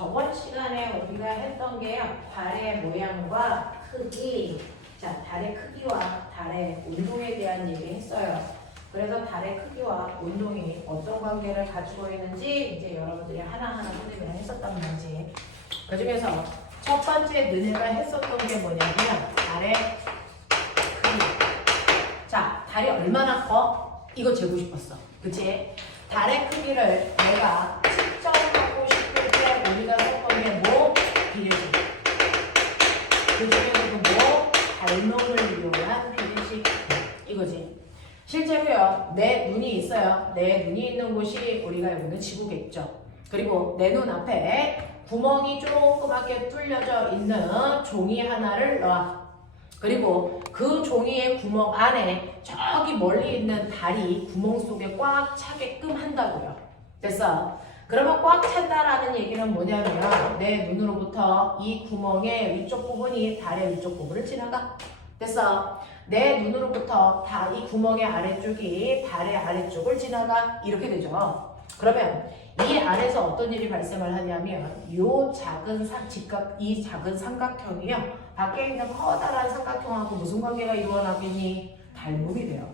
저번 시간에 우리가 했던 게요. 달의 모양과 크기. 자, 달의 크기와 달의 운동에 대한 얘기 했어요. 그래서 달의 크기와 운동이 어떤 관계를 가지고 있는지 이제 여러분들이 하나하나 선생님이랑 했었단 말이지. 그 중에서 첫 번째 너네가 했었던 게 뭐냐면 달의 크기. 자, 달이 얼마나 커? 이거 재고 싶었어. 그치? 달의 크기를 내가 측정하고 싶을 때 우리가 썼던 게 뭐? 비례식. 그 중에서도 뭐? 달놈을 이용한 비례식. 이거지. 실제로요, 내 눈이 있어요. 내 눈이 있는 곳이 우리가 여기는 지구겠죠. 그리고 내 눈 앞에 구멍이 조그맣게 뚫려져 있는 종이 하나를 넣어. 그리고 그 종이의 구멍 안에 저기 멀리 있는 달이 구멍 속에 꽉 차게끔 한다고요. 됐어? 그러면 꽉 찬다라는 얘기는 뭐냐면 내 눈으로부터 이 구멍의 위쪽 부분이 달의 위쪽 부분을 지나가. 됐어? 내 눈으로부터 이 구멍의 아래쪽이 달의 아래쪽을 지나가. 이렇게 되죠. 그러면 이 안에서 어떤 일이 발생을 하냐면 이 작은 삼각형이요. 밖에 있는 커다란 삼각형하고 무슨 관계가 일어나겠니? 닮음이 돼요.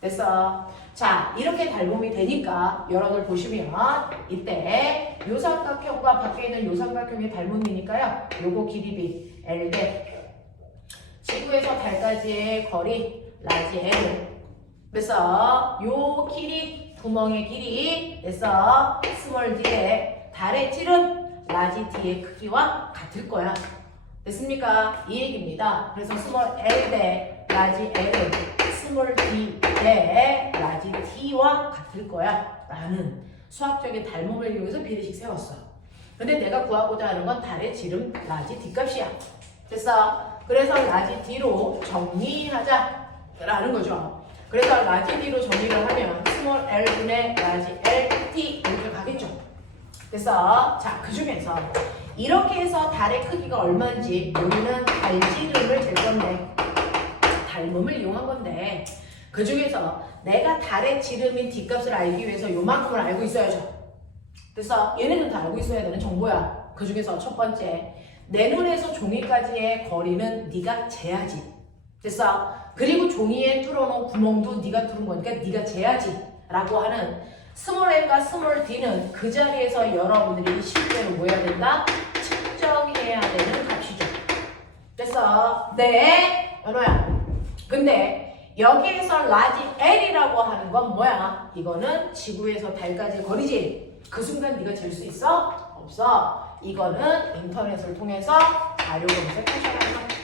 됐어? 자, 이렇게 닮음이 되니까 여러분들 보시면 이때 요 삼각형과 밖에 있는 요 삼각형의 닮음이니까요. 요거 길이 B, L 대 지구에서 달까지의 거리 라지 L. 그래서 요 길이 구멍의 길이 됐어. 스몰 D의 달의 지름 라지 D의 크기와 같을 거야. 됐습니까? 이 얘기입니다. 그래서 스몰 L 대 라지 L은 스몰 D 대 라지 T와 같을 거야. 라는 수학적인 닮음을 이용해서 비례식 세웠어. 근데 내가 구하고자 하는 건 달의 지름 라지 D 값이야. 됐어? 그래서 라지 D로 정리하자. 라는 거죠. 그래서 라지 D로 정리를 하면 스몰 L분의 라지 LT 이렇게 가겠죠. 됐어? 자, 그 중에서 이렇게 해서 달의 크기가 얼마인지 여기는 달지름을 잴 건데 닮음을 이용한 건데 그 중에서 내가 달의 지름인 D값을 알기 위해서 요만큼을 알고 있어야죠. 그래서 얘네는 다 알고 있어야 되는 정보야. 그 중에서 첫 번째, 내 눈에서 종이까지의 거리는 네가 재야지. 됐어? 그리고 종이에 뚫어놓은 구멍도 네가 뚫은 거니까 네가 재야지 라고 하는 스몰 L과 스몰 D는 그 자리에서 여러분들이 실제로 뭐 해야 된다? 측정해야 되는 값이죠. 됐어? 네, 연호야. 근데 여기에서 라지 L이라고 하는 건 뭐야? 이거는 지구에서 달까지의 거리지. 그 순간 네가 잴 수 있어? 없어. 이거는 인터넷을 통해서 자료 검색하셔야 한다.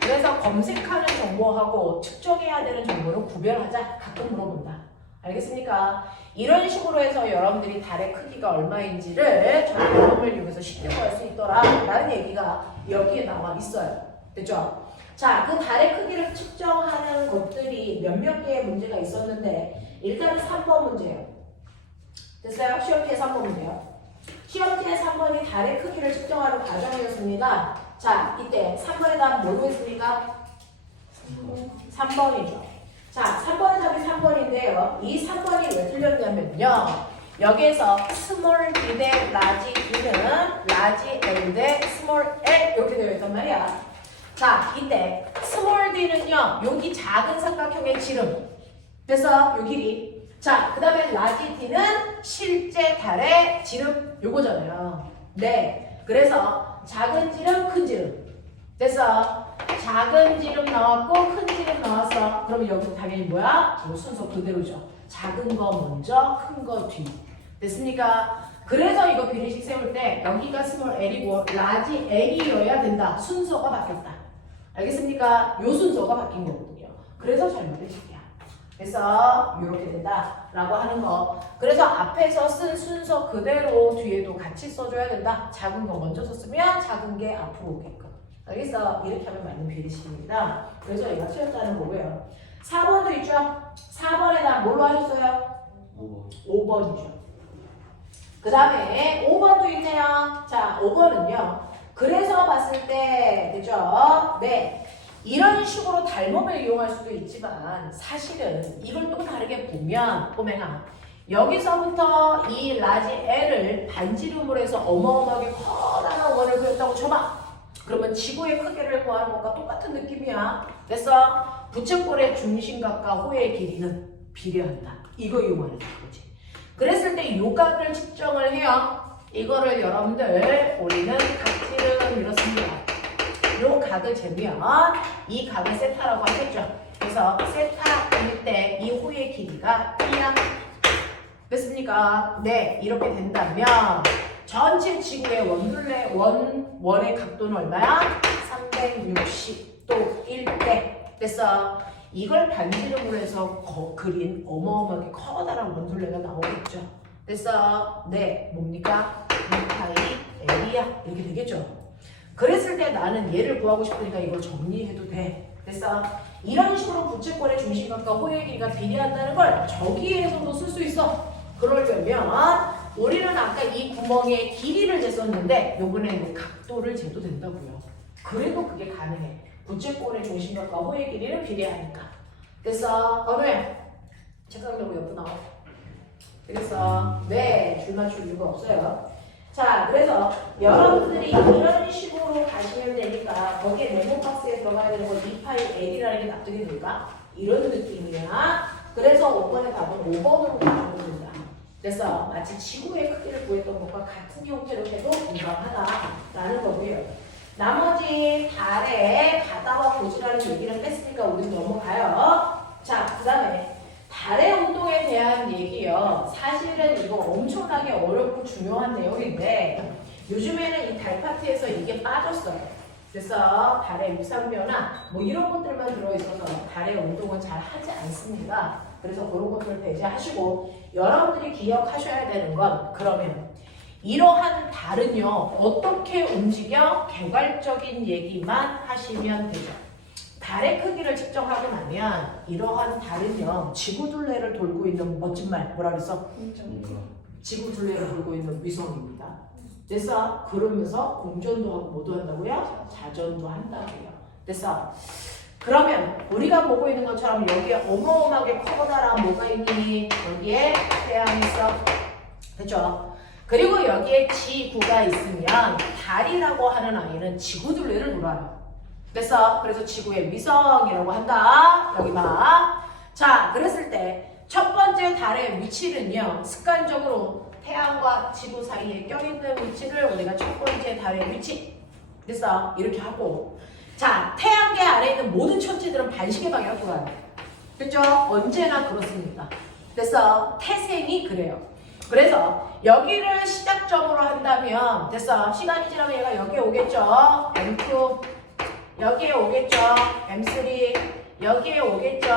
그래서 검색하는 정보하고 측정해야 되는 정보를 구별하자. 가끔 물어본다. 알겠습니까? 이런 식으로 해서 여러분들이 달의 크기가 얼마인지를 저 경험을 이용해서 쉽게 구할 수 있더라 라는 얘기가 여기에 나와 있어요. 됐죠? 자, 그 달의 크기를 측정하는 것들이 몇몇 개의 문제가 있었는데 일단은 3번 문제예요. 됐어요? 시험지의 3번 문제요. 시험지의 3번이 달의 크기를 측정하는 과정이었습니다. 자, 이때 3번의 답은 뭘로 했습니까? 3번이죠. 자, 3번의 답이 3번인데요. 이 3번이 왜 틀렸냐면요. 여기에서 스몰 D 대 라지 D는 라지 L 대 스몰 L 이렇게 되어 있단 말이야. 자, 이때 스몰 D는요. 여기 작은 삼각형의 지름. 그래서 요 길이. 자, 그 다음에 라지 D는 실제 달의 지름 요거잖아요. 네. 그래서 작은 지름, 큰 지름. 됐어? 작은 지름 나왔고 큰 지름 나왔어. 그러면 여기서 당연히 뭐야? 이 순서 그대로죠. 작은 거 먼저, 큰 거 뒤. 됐습니까? 그래서 이거 비례식 세울 때 여기가 스몰 L이고 라지 L이어야 된다. 순서가 바뀌었다. 알겠습니까? 요 순서가 바뀐 거거든요. 그래서 잘못된 식이야. 그래서 이렇게 된다 라고 하는 거. 그래서 앞에서 쓴 순서 그대로 뒤에도 같이 써줘야 된다. 작은 거 먼저 썼으면 작은 게 앞으로 오게끔. 알겠어? 이렇게 하면 맞는 비례식입니다. 그래서 얘가 틀렸다는 거고요. 4번도 있죠? 4번에 나 뭘로 하셨어요? 5번이죠. 그 다음에 5번도 있네요. 자, 5번은요. 그래서 봤을 때, 그죠? 네. 이런 식으로 닮음을 이용할 수도 있지만 사실은 이걸 또 다르게 보면 꼬맹아 여기서부터 이 라지 L을 반지름으로 해서 어마어마하게 커다란 원을 그렸다고 쳐봐. 그러면 지구의 크기를 구하는 것과 똑같은 느낌이야. 됐어? 부채꼴의 중심각과 호의 길이는 비례한다. 이거 이용하는 거지. 그랬을 때 요각을 측정을 해요. 이거를 여러분들 우리는 각지름 이렇습니다. 요 각을 재면 이 각을 세타라고 하겠죠. 그래서 세타일 때 이 호의 길이가 1이야. 됐습니까? 네, 이렇게 된다면 전체 지구의 원의 각도는 얼마야? 360도 1대. 됐어? 이걸 반지름으로 해서 그린 어마어마하게 커다란 원둘레가 나오겠죠. 됐어? 네, 뭡니까? 2파이 L이야. 이렇게 되겠죠. 그랬을 때 나는 얘를 구하고 싶으니까 이걸 정리해도 돼. 됐어? 이런 식으로 부채꼴의 중심각과 호의 길이가 비례한다는 걸 저기에서도 쓸 수 있어. 그러려면 우리는 아까 이 구멍의 길이를 쟀었는데 요번에는 각도를 재도 된다고요. 그래도 그게 가능해. 부채꼴의 중심각과 호의 길이를 비례하니까. 됐어? 건우야, 책상 들고 옆으로 나와. 되겠어? 네, 줄 맞출 이유가 없어요. 자, 그래서 여러분들이 이런 식으로 가시면 되니까 거기에 네모 박스에 들어가야 되는 건 2파이 L이라는 게 납득이 될까? 이런 느낌이야. 그래서 5번의 답은 5번으로 가면 된다. 그래서 마치 지구의 크기를 구했던 것과 같은 형태로 해도 무방하다라는 거고요. 나머지 달에 가다와 고지라는 얘기를 뺐으니까 우리는 넘어가요. 자, 그 다음에 달의 운동에 대한 얘기요. 사실은 이거 엄청나게 어렵고 중요한 내용인데 요즘에는 이 달 파트에서 이게 빠졌어요. 그래서 달의 유상변화 뭐 이런 것들만 들어있어서 달의 운동은 잘 하지 않습니다. 그래서 그런 것들을 배제하시고 여러분들이 기억하셔야 되는 건 그러면 이러한 달은요 어떻게 움직여? 개괄적인 얘기만 하시면 되죠. 달의 크기를 측정하고 나면 이러한 달은요 지구둘레를 돌고 있는 멋진 말 뭐라 그랬어? 지구둘레를 돌고 있는 위성입니다. 됐어? 그러면서 공전도 하고 뭐도 한다고요? 자전도 한다고요. 됐어? 그러면 우리가 보고 있는 것처럼 여기에 어마어마하게 커다란 뭐가 있니? 여기에 태양이 있어. 됐죠? 그리고 여기에 지구가 있으면 달이라고 하는 아이는 지구둘레를 돌아요. 됐어? 그래서 지구의 위성이라고 한다. 여기 봐. 자, 그랬을 때 첫 번째 달의 위치는요. 습관적으로 태양과 지구 사이에 껴있는 위치를 우리가 첫 번째 달의 위치. 됐어? 이렇게 하고 자, 태양계 안에 있는 모든 천체들은 반시계 방향으로 돌아요. 됐죠? 언제나 그렇습니다. 됐어? 태생이 그래요. 그래서 여기를 시작점으로 한다면 됐어? 시간이 지나면 얘가 여기에 오겠죠? M2 여기에 오겠죠? M3 여기에 오겠죠?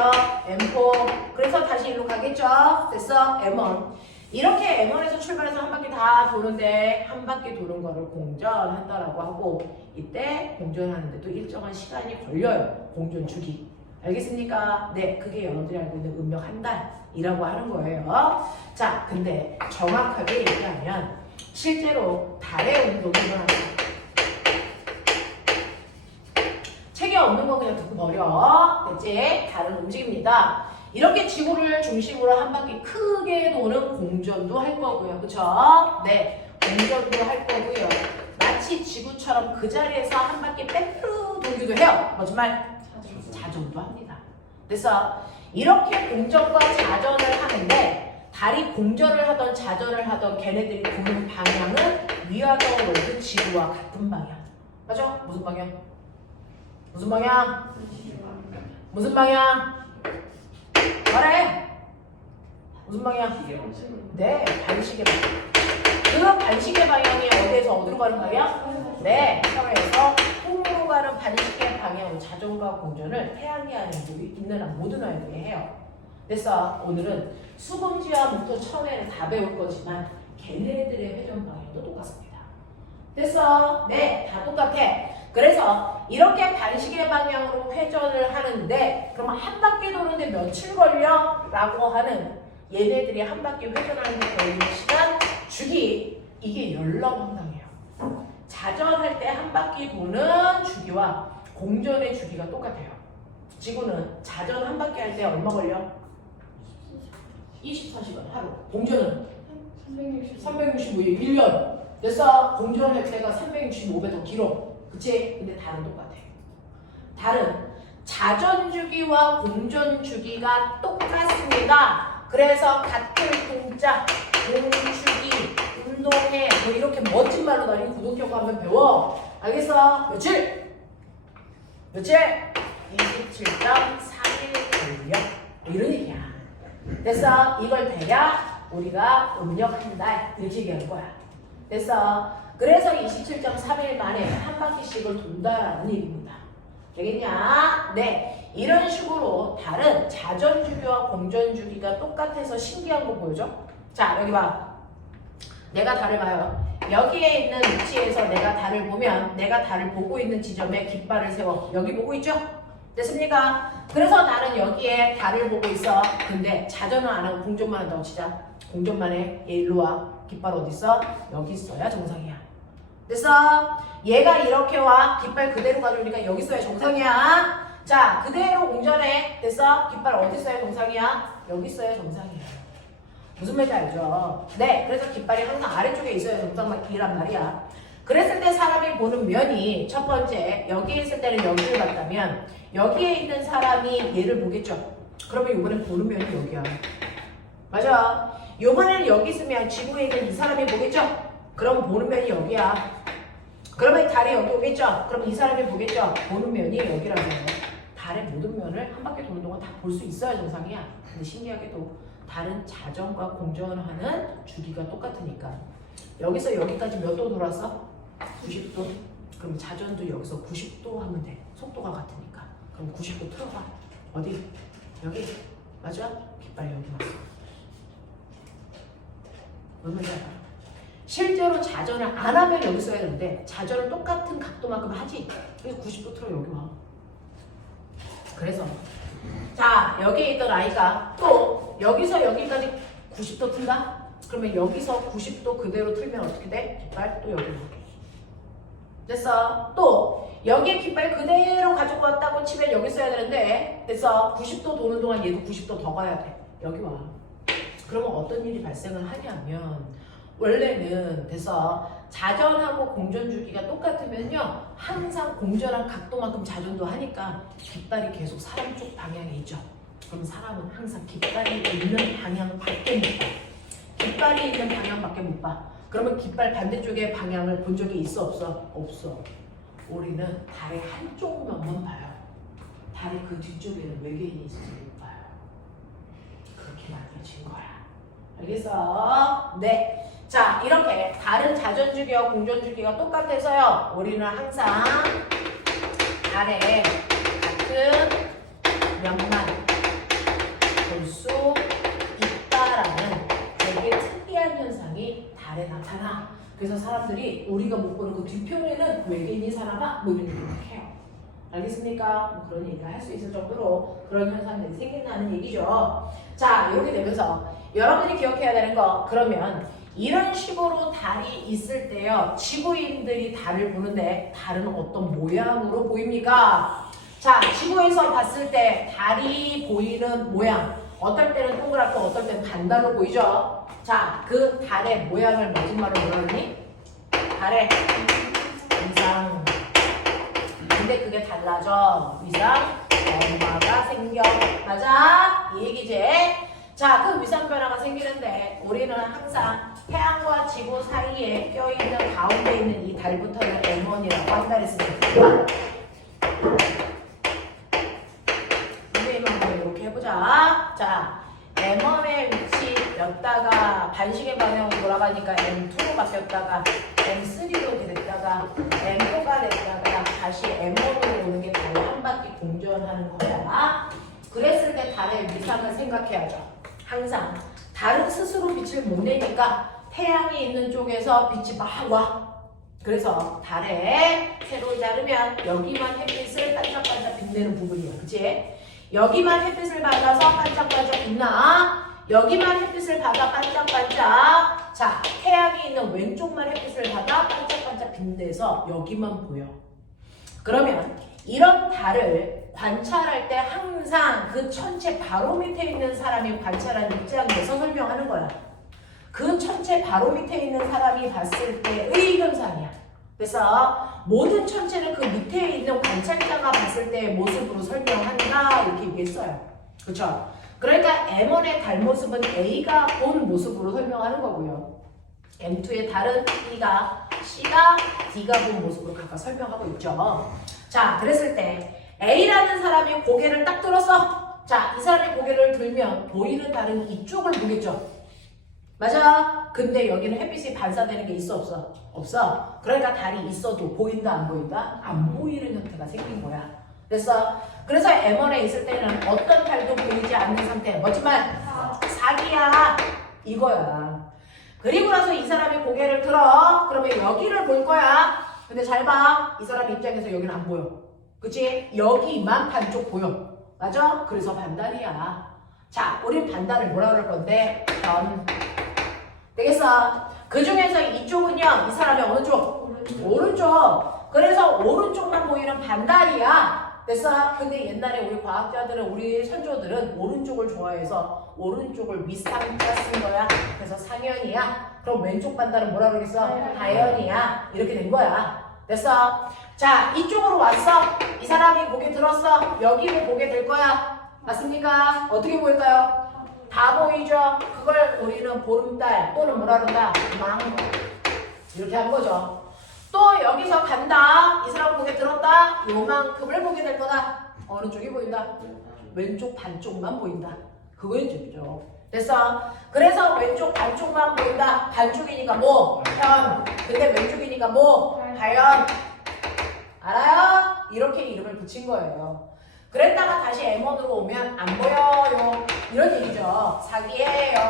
M4 그래서 다시 일로 가겠죠? 됐어? M1 이렇게 M1에서 출발해서 한 바퀴 다 도는데 한 바퀴 도는 거를 공전한다라고 하고 이때 공전하는데도 일정한 시간이 걸려요. 공전 주기. 알겠습니까? 네, 그게 여러분들이 알고 있는 음력 한 달이라고 하는 거예요. 자, 근데 정확하게 얘기하면 실제로 달의 운동이 일어납니다. 책에 없는 거 그냥 두고 버려. 됐지? 달은 움직입니다. 이렇게 지구를 중심으로 한 바퀴 크게 도는 공전도 할 거고요. 그쵸? 네, 공전도 할 거고요. 마치 지구처럼 그 자리에서 한 바퀴 빼르르 돌기도 해요. 거짓말? 자전도 합니다. 그래서 이렇게 공전과 자전을 하는데 달이 공전을 하던 자전을 하던 걔네들이 도는 방향은 위와 더불어 지구와 같은 방향. 맞아? 무슨 방향? 무슨 방향? 무슨 방향? 말해! 무슨 방향? 네, 반시계 방향. 그 반시계 방향이 어디에서 어디로 가는 방향? 네, 사회에서 통으로 가는 반시계 방향으로 자전과 공전을 태양계 안에 있는 모든 아이들이 해요. 그래서 오늘은 수금지와 목토 천회를 다 배울 거지만 걔네들의 회전 방향도 똑같습니다. 됐어? 네, 다 똑같아. 그래서 이렇게 반시계 방향으로 회전을 하는데 그럼 한 바퀴 도는데 며칠 걸려? 라고 하는 얘네들이 한 바퀴 회전하는데 걸리는 시간 주기 이게 열람황당해요. 자전할 때 한 바퀴 도는 주기와 공전의 주기가 똑같아요. 지구는 자전 한 바퀴 할 때 얼마 걸려? 24시간 하루. 공전은 360. 365일 1년. 됐어? 공전할 때가 365배 더 길어. 그치? 근데 달은 똑같아. 달은 자전주기와 공전주기가 똑같습니다. 그래서 같은 동작, 공주기, 운동회 뭐 이렇게 멋진 말로 나중에 구독하고 하면 배워. 알겠어? 며칠? 며칠? 27.3일 걸려. 뭐 이런 얘기야. 됐어? 이걸 대략 우리가 음력 한 달 이렇게 얘기하는 거야. 됐어? 그래서 27.3일 만에 한 바퀴씩을 돈다라는 얘기입니다. 되겠냐? 네. 이런 식으로 달은 자전주기와 공전주기가 똑같아서 신기한 거 보여줘? 자, 여기 봐. 내가 달을 봐요. 여기에 있는 위치에서 내가 달을 보면 내가 달을 보고 있는 지점에 깃발을 세워. 여기 보고 있죠? 됐습니까? 그래서 나는 여기에 달을 보고 있어. 근데 자전은 안 하고 공전만 한다고 치자. 공전만 해. 얘 일로 와. 깃발 어디 있어? 여기 있어야 정상이야. 됐어? 얘가 이렇게 와. 깃발 그대로 가져오니까 여기 있어야 정상이야. 자, 그대로 공전해. 됐어? 깃발 어디 있어야 정상이야? 여기 있어야 정상이야. 무슨 말인지 알죠? 네, 그래서 깃발이 항상 아래쪽에 있어야 정상이란 말이야. 그랬을 때 사람이 보는 면이 첫 번째, 여기에 있을 때는 여기를 봤다면 여기에 있는 사람이 얘를 보겠죠? 그러면 이번엔 보는 면이 여기야. 맞아. 이번에는 여기 있으면 지구에 있는 이 사람이 보겠죠? 그럼 보는 면이 여기야. 그러면 달이 여기 오겠죠? 그럼 이 사람이 보겠죠? 보는 면이 여기라고 해요. 달의 모든 면을 한 바퀴 도는 동안 다 볼 수 있어야 정상이야. 근데 신기하게도 달은 자전과 공전하는 주기가 똑같으니까 여기서 여기까지 몇 도 돌았어? 90도? 그럼 자전도 여기서 90도 하면 돼. 속도가 같으니까. 그럼 90도 틀어봐. 어디? 여기? 맞아? 깃발 여기 맞어. 뭔지 알아? 실제로 자전을 안 하면 여기 써야 되는데 자전은 똑같은 각도만큼 하지. 그래서 90도 틀어 여기 와. 그래서 자, 여기에 있던 아이가 또 여기서 여기까지 90도 튼다? 그러면 여기서 90도 그대로 틀면 어떻게 돼? 깃발 또 여기로. 됐어? 또 여기에 깃발 그대로 가지고 왔다고 치면 여기 써야 되는데 됐어? 90도 도는 동안 얘도 90도 더 가야 돼. 여기 와. 그러면 어떤 일이 발생을 하냐면 원래는 됐어? 자전하고 공전 주기가 똑같으면요 항상 공전한 각도만큼 자전도 하니까 깃발이 계속 사람 쪽 방향에 있죠. 그럼 사람은 항상 깃발이 있는 방향밖에 못 봐. 깃발이 있는 방향밖에 못 봐. 그러면 깃발 반대쪽의 방향을 본 적이 있어 없어? 없어. 우리는 달의 한쪽면만 봐요. 달의 그 뒤쪽에는 외계인이 있어서 못 봐요. 그렇게 만들어진 거야. 알겠어? 네. 자, 이렇게 다른 자전주기와 공전주기가 똑같아서요. 우리는 항상 달에 같은 면만 볼 수 있다라는 되게 특이한 현상이 달에 나타나. 그래서 사람들이 우리가 못 보는 그 뒤편에는 외계인이 살아나? 뭐 이런 얘기를 해요. 알겠습니까? 뭐 그런 얘기를 할 수 있을 정도로 그런 현상들이 생긴다는 얘기죠. 자, 이렇게 되면서 여러분이 기억해야 되는 거, 그러면 이런 식으로 달이 있을 때요, 지구인들이 달을 보는데 달은 어떤 모양으로 보입니까? 자, 지구에서 봤을 때 달이 보이는 모양, 어떨 때는 동그랗고 어떨 때는 반달로 보이죠? 자, 그 달의 모양을 마지막으로 뭐라 그러니? 달의 위상. 근데 그게 달라져. 위상, 변화가 생겨. 맞아? 이 얘기지? 자, 그 위상 변화가 생기는데 우리는 항상 태양과 지구 사이에 껴있는 가운데 있는 이 달부터는 M1이라고 한다 그랬으니까 선생님은 한번 이렇게 해보자. 자, M1의 위치였다가 반시계 방향으로 돌아가니까 M2로 바뀌었다가 M3로 됐다가 M4가 됐다가 다시 M1으로 오는 게 달을 한 바퀴 공전하는 거야. 그랬을 때 달의 위상을 생각해야죠. 항상 달은 스스로 빛을 못 내니까 태양이 있는 쪽에서 빛이 막 와. 그래서 달에 세로를 자르면 여기만 햇빛을 반짝반짝 빛내는 부분이야. 그치? 여기만 햇빛을 받아서 반짝반짝 빛나. 여기만 햇빛을 받아 반짝반짝. 자, 태양이 있는 왼쪽만 햇빛을 받아 반짝반짝 빛내서 여기만 보여. 그러면 이런 달을 관찰할 때 항상 그 천체 바로 밑에 있는 사람이 관찰하는 입장에서 설명하는 거야. 그 천체 바로 밑에 있는 사람이 봤을 때의 현상이야. 그래서 모든 천체는 그 밑에 있는 관찰자가 봤을 때의 모습으로 설명한다 이렇게 얘기했어요. 그렇죠? 그러니까 M1의 달 모습은 A가 본 모습으로 설명하는 거고요. M2의 달은 B가 C가 D가 본 모습으로 각각 설명하고 있죠. 자, 그랬을 때 A라는 사람이 고개를 딱 들었어. 자, 이 사람이 고개를 들면 보이는 달은 이쪽을 보겠죠. 맞아. 근데 여기는 햇빛이 반사되는 게 있어 없어? 없어. 그러니까 달이 있어도 보인다 안 보인다? 안 보이는 형태가 생긴 거야. 그래서 M1에 있을 때는 어떤 달도 보이지 않는 상태. 뭐지만 사기야 이거야. 그리고 나서 이 사람이 고개를 들어. 그러면 여기를 볼 거야. 근데 잘 봐. 이 사람 입장에서 여기는 안 보여. 그치? 여기만 반쪽 보여. 맞아? 그래서 반달이야. 자, 우린 반달을 뭐라 그럴 건데? 되겠어? 그 중에서 이쪽은요, 이 사람이 어느 쪽? 오른쪽. 그래서 오른쪽만 보이는 반달이야. 됐어? 근데 옛날에 우리 과학자들은, 우리 선조들은 오른쪽을 좋아해서 오른쪽을 윗상자 쓴 거야. 그래서 상현이야. 그럼 왼쪽 반달은 뭐라 그러겠어? 하현이야. 이렇게 된 거야. 됐어? 자, 이쪽으로 왔어. 이 사람이 고개 들었어. 여기를 보게 될 거야. 맞습니까? 어떻게 보일까요? 다 보이죠? 그걸 우리는 보름달 또는 뭐라 그런다? 망 이렇게 한 거죠. 또 여기서 간다. 이 사람 고개 들었다. 요만큼을 보게 될 거다. 어느 쪽이 보인다? 왼쪽 반쪽만 보인다. 그거였죠. 됐어? 그래서 왼쪽 반쪽만 보인다. 반쪽이니까 뭐? 현. 근데 왼쪽이니까 뭐? 하연. 알아요? 이렇게 이름을 붙인 거예요. 그랬다가 다시 M1으로 오면 안 보여요. 이런 얘기죠. 사기예요.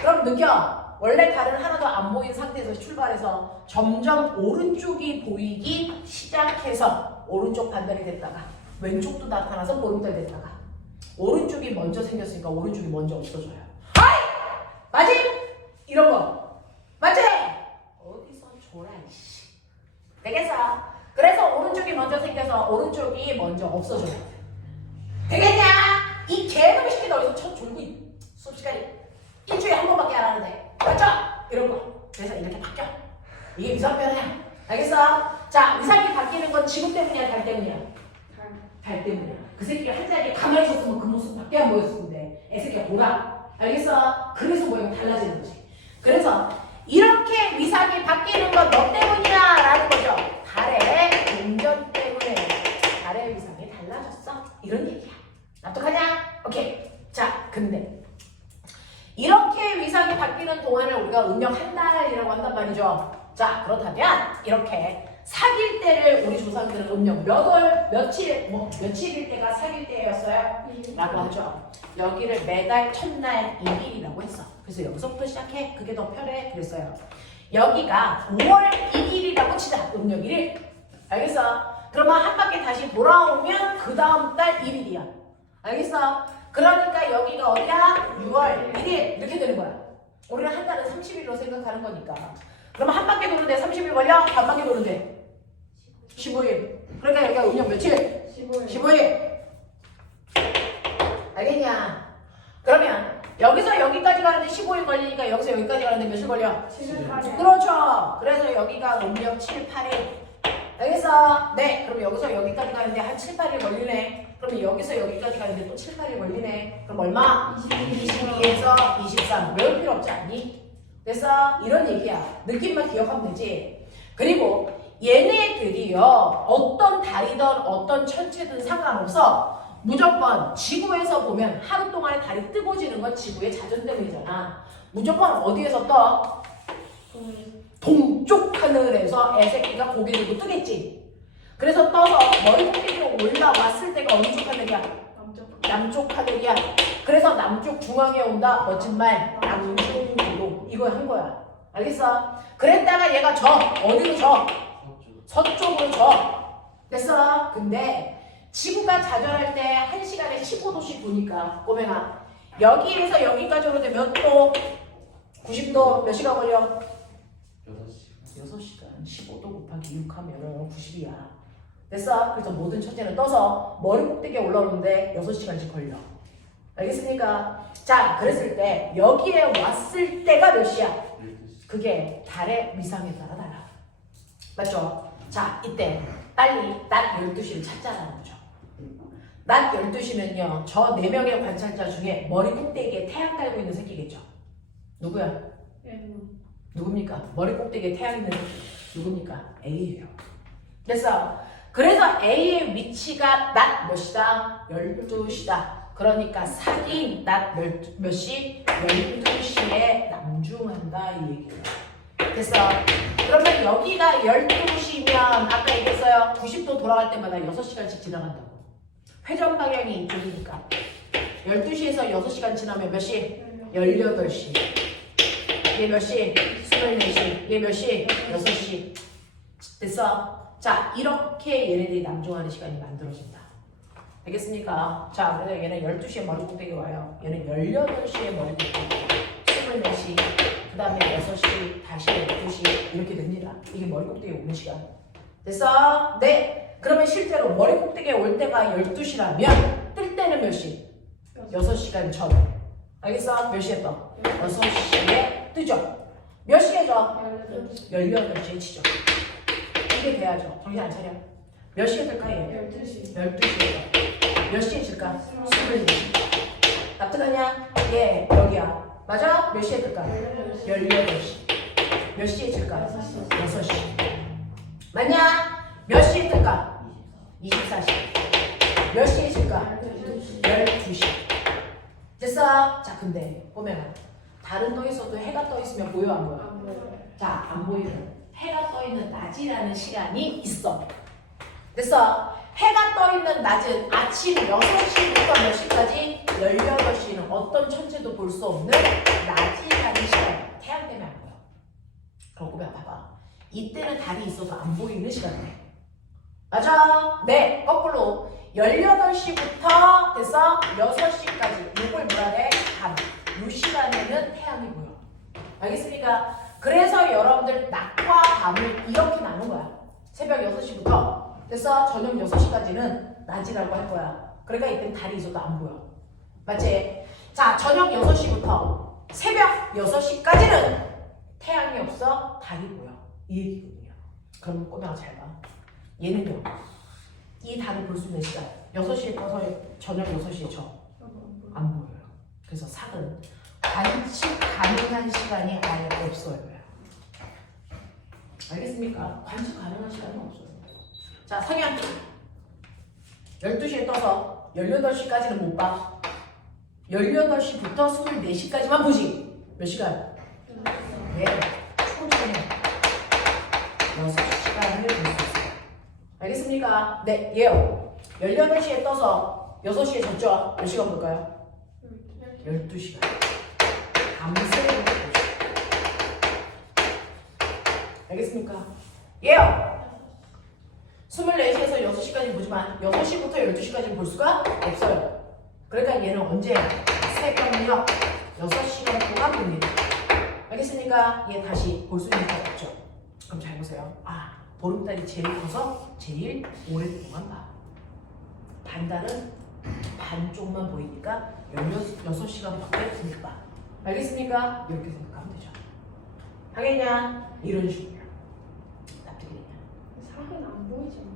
그럼 느껴. 원래 달은 하나도 안 보인 상태에서 출발해서 점점 오른쪽이 보이기 시작해서 오른쪽 반달이 됐다가 왼쪽도 나타나서 보름달 됐다가 오른쪽이 먼저 생겼으니까 오른쪽이 먼저 없어져요. 하이! 맞지? 이런 거. 맞지? 어디서 줘라 이씨. 되겠어? 그래서 오른쪽이 먼저 생겨서 오른쪽이 먼저 없어져요. 되겠냐? 이 개놈의 새끼들 어디서 쳐 졸고 수업 시간이 일주일에 한 번밖에 안 하는데 맞죠? 이런 거. 그래서 이렇게 바뀌어. 이게 위상 변화야. 알겠어? 자, 위상이 바뀌는 건 지구 때문이야, 달 때문이야? 달 때문이야. 그 새끼가 한 자리에 가만히 있었으면 그 모습밖에 안 보였을 텐데 애새끼가 돌아. 알겠어? 그래서 모양이 달라지는 거지. 그래서 이렇게 위상이 바뀌는 건 너 때문이야 라는 거죠. 달의 운전 때문에 달의 위상이 달라졌어. 이런 얘기야. 납득하냐? 오케이. 자, 근데 이렇게 위상이 바뀌는 동안을 우리가 음력 한 달이라고 한단 말이죠. 자, 그렇다면 이렇게 사귈 때를 우리 조상들은 음력 몇 월, 며칠, 며칠일 때가 사귈 때였어요? 라고 하죠. 여기를 매달 첫날 1일이라고 했어. 그래서 여기서부터 시작해. 그게 더 편해. 그랬어요. 여기가 5월 1일이라고 치자. 음력 1일. 알겠어? 그러면 한 바퀴 다시 돌아오면 그 다음 달 1일이야. 알겠어? 그러니까 여기가 어디야? 6월 1일 이렇게 되는 거야. 우리는 한 달은 30일로 생각하는 거니까. 그러면 한 바퀴 도는데 30일 걸려? 반 바퀴 도는데 15일. 그러니까 여기가 음력 며칠? 15일. 알겠냐? 그러면 여기서 여기까지 가는데 15일 걸리니까 여기서 여기까지 가는데 며칠 걸려? 7, 8일. 그렇죠. 그래서 여기가 음력 7, 8일. 알겠어? 네. 그럼 여기서 여기까지 가는데 한 7, 8일 걸리네. 그러면 여기서 여기까지 가는데 또 7, 8일 걸리네. 그럼 얼마? 22에서 23. 외울 필요 없지 않니? 그래서 이런 얘기야. 느낌만 기억하면 되지. 그리고 얘네들이요. 어떤 달이든 어떤 천체든 상관없어. 무조건 지구에서 보면 하루 동안에 달이 뜨고 지는 건 지구의 자전 때문이잖아. 무조건 어디에서 떠? 동쪽 하늘에서 애새끼가 고개 들고 뜨겠지. 그래서 떠서 머리 꼭대기로 올라왔을 때가 어느 쪽 하늘이야? 남쪽 하늘이야. 그래서 남쪽 중앙에 온다. 멋진 말. 남중으로. 이거 한 거야. 알겠어? 그랬다가 얘가 어디로 져? 서쪽으로 져. 됐어? 근데 지구가 자전할 때 1시간에 15도씩 도니까 꼬맹아 여기에서 여기까지 오는데 몇 도? 90도 몇 시간 걸려? 6시간 15도 곱하기 6 하면 90이야. 됐어? 그래서 모든 천재는 떠서 머리 꼭대기에 올라오는데 6시간씩 걸려. 알겠습니까? 자, 그랬을 때 여기에 왔을 때가 몇 시야? 그게 달의 위상에 따라 달라. 맞죠? 자, 이때 빨리 낮 12시를 찾자라는 거죠. 낮 12시면요. 저 4명의 관찰자 중에 머리 꼭대기에 태양 달고 있는 새끼겠죠. 누구야? 누굽니까? 머리 꼭대기에 태양 있는 새끼. 누굽니까? A예요. 됐어? 그래서 A의 위치가 낮 몇 시다? 12시다. 그러니까 사기 낮 몇 시? 12시에 남중한다 이 얘기예요. 됐어? 그러면 여기가 12시면 아까 얘기했어요. 90도 돌아갈 때마다 6시간씩 지나간다고. 회전 방향이 이쪽이니까 12시에서 6시간 지나면 몇 시? 18시. 이게 몇 시? 24시. 이게 몇 시? 6시. 됐어? 자, 이렇게 얘네들이 남중하는 시간이 만들어진다. 알겠습니까? 자, 그래서 얘는 12시에 머리 꼭대기 와요. 얘는 18시에 머리 꼭대기, 24시, 그 다음에 6시, 다시 12시 이렇게 됩니다. 이게 머리 꼭대기에 오는 시간. 됐어? 네. 그러면 실제로 머리 꼭대기에 올 때가 12시라면 뜰 때는 몇 시? 6시간 전. 알겠어? 몇 시에 떠? 6시에 뜨죠? 몇 시에 져? 18시에 치죠. 이게 돼야죠. 정신 안 차려. 몇 시에 뜰까 얘? 12시에 떠. 몇 시에 질까? 24시. 납득하냐? 예, 여기야. 맞아? 몇 시에 뜰까? 18시. 몇 시에 질까? 6시. 맞냐? 몇 시에 뜰까? 24시. 몇 시에 질까? 12시. 됐어? 자, 근데 보면 달은 떠 있어도 해가 떠 있으면 보여 안 보여? 자, 안 보이는 해가 떠 있는 낮이라는 시간이 있어. 됐어? 해가 떠 있는 낮은 아침 6시부터 몇 시까지? 18시는 어떤 천체도 볼 수 없는 낮이라는 시간. 태양 때문에 안 보여. 그럼 보면 봐봐. 이때는 달이 있어서 안 보이는 시간이네. 맞아? 네, 거꾸로 18시부터 됐어? 6시까지 이걸 뭐라 해? 밤. 이 시간에는 태양이 보여. 알겠습니까? 그래서 여러분들 낮과 밤을 이렇게 나눈 거야. 새벽 6시부터 됐어? 저녁 6시까지는 낮이라고 할 거야. 그러니까 이때는 달이 있어도 안 보여. 맞지? 자, 저녁 6시부터 새벽 6시까지는 태양이 없어, 달이 보여. 이 얘기거든요. 그럼 꼬맹아 잘 봐. 얘는요. 이 달을 볼 수 있는 시간 6시에 떠서 저녁 6시에 져. 안 보여요. 그래서 삭은 관측 가능한 시간이 아예 없어요. 알겠습니까? 관측 가능한 시간은 없어요. 자, 성향 12시에 떠서 18시까지는 못 봐. 18시부터 24시까지만 보지. 몇 시간? 네, 총선에 6시간을 볼 수 있어요. 알겠습니까? 네, 얘요. 18시에 떠서 6시에 졌죠? 몇 시간 볼까요? 12시간. 밤새 볼 수 있어요. 알겠습니까? 얘요. 24시에서 6시까지 보지만 6시부터 12시까지는 볼 수가 없어요. 그러니까 얘는 언제? 새벽녘 6시간 동안 봅니다. 알겠습니까? 얘 다시 볼 수 있는 거 없죠? 그럼 잘 보세요. 아, 보름달이 제일 커서 제일 오랫동안 봐. 반달은 반쪽만 보이니까 16시간밖에 못 봐. 알겠습니까? 이렇게 생각하면 되죠. 하겠냐? 이런 식으로. 납득이 되냐? 사은 안 보이잖아요.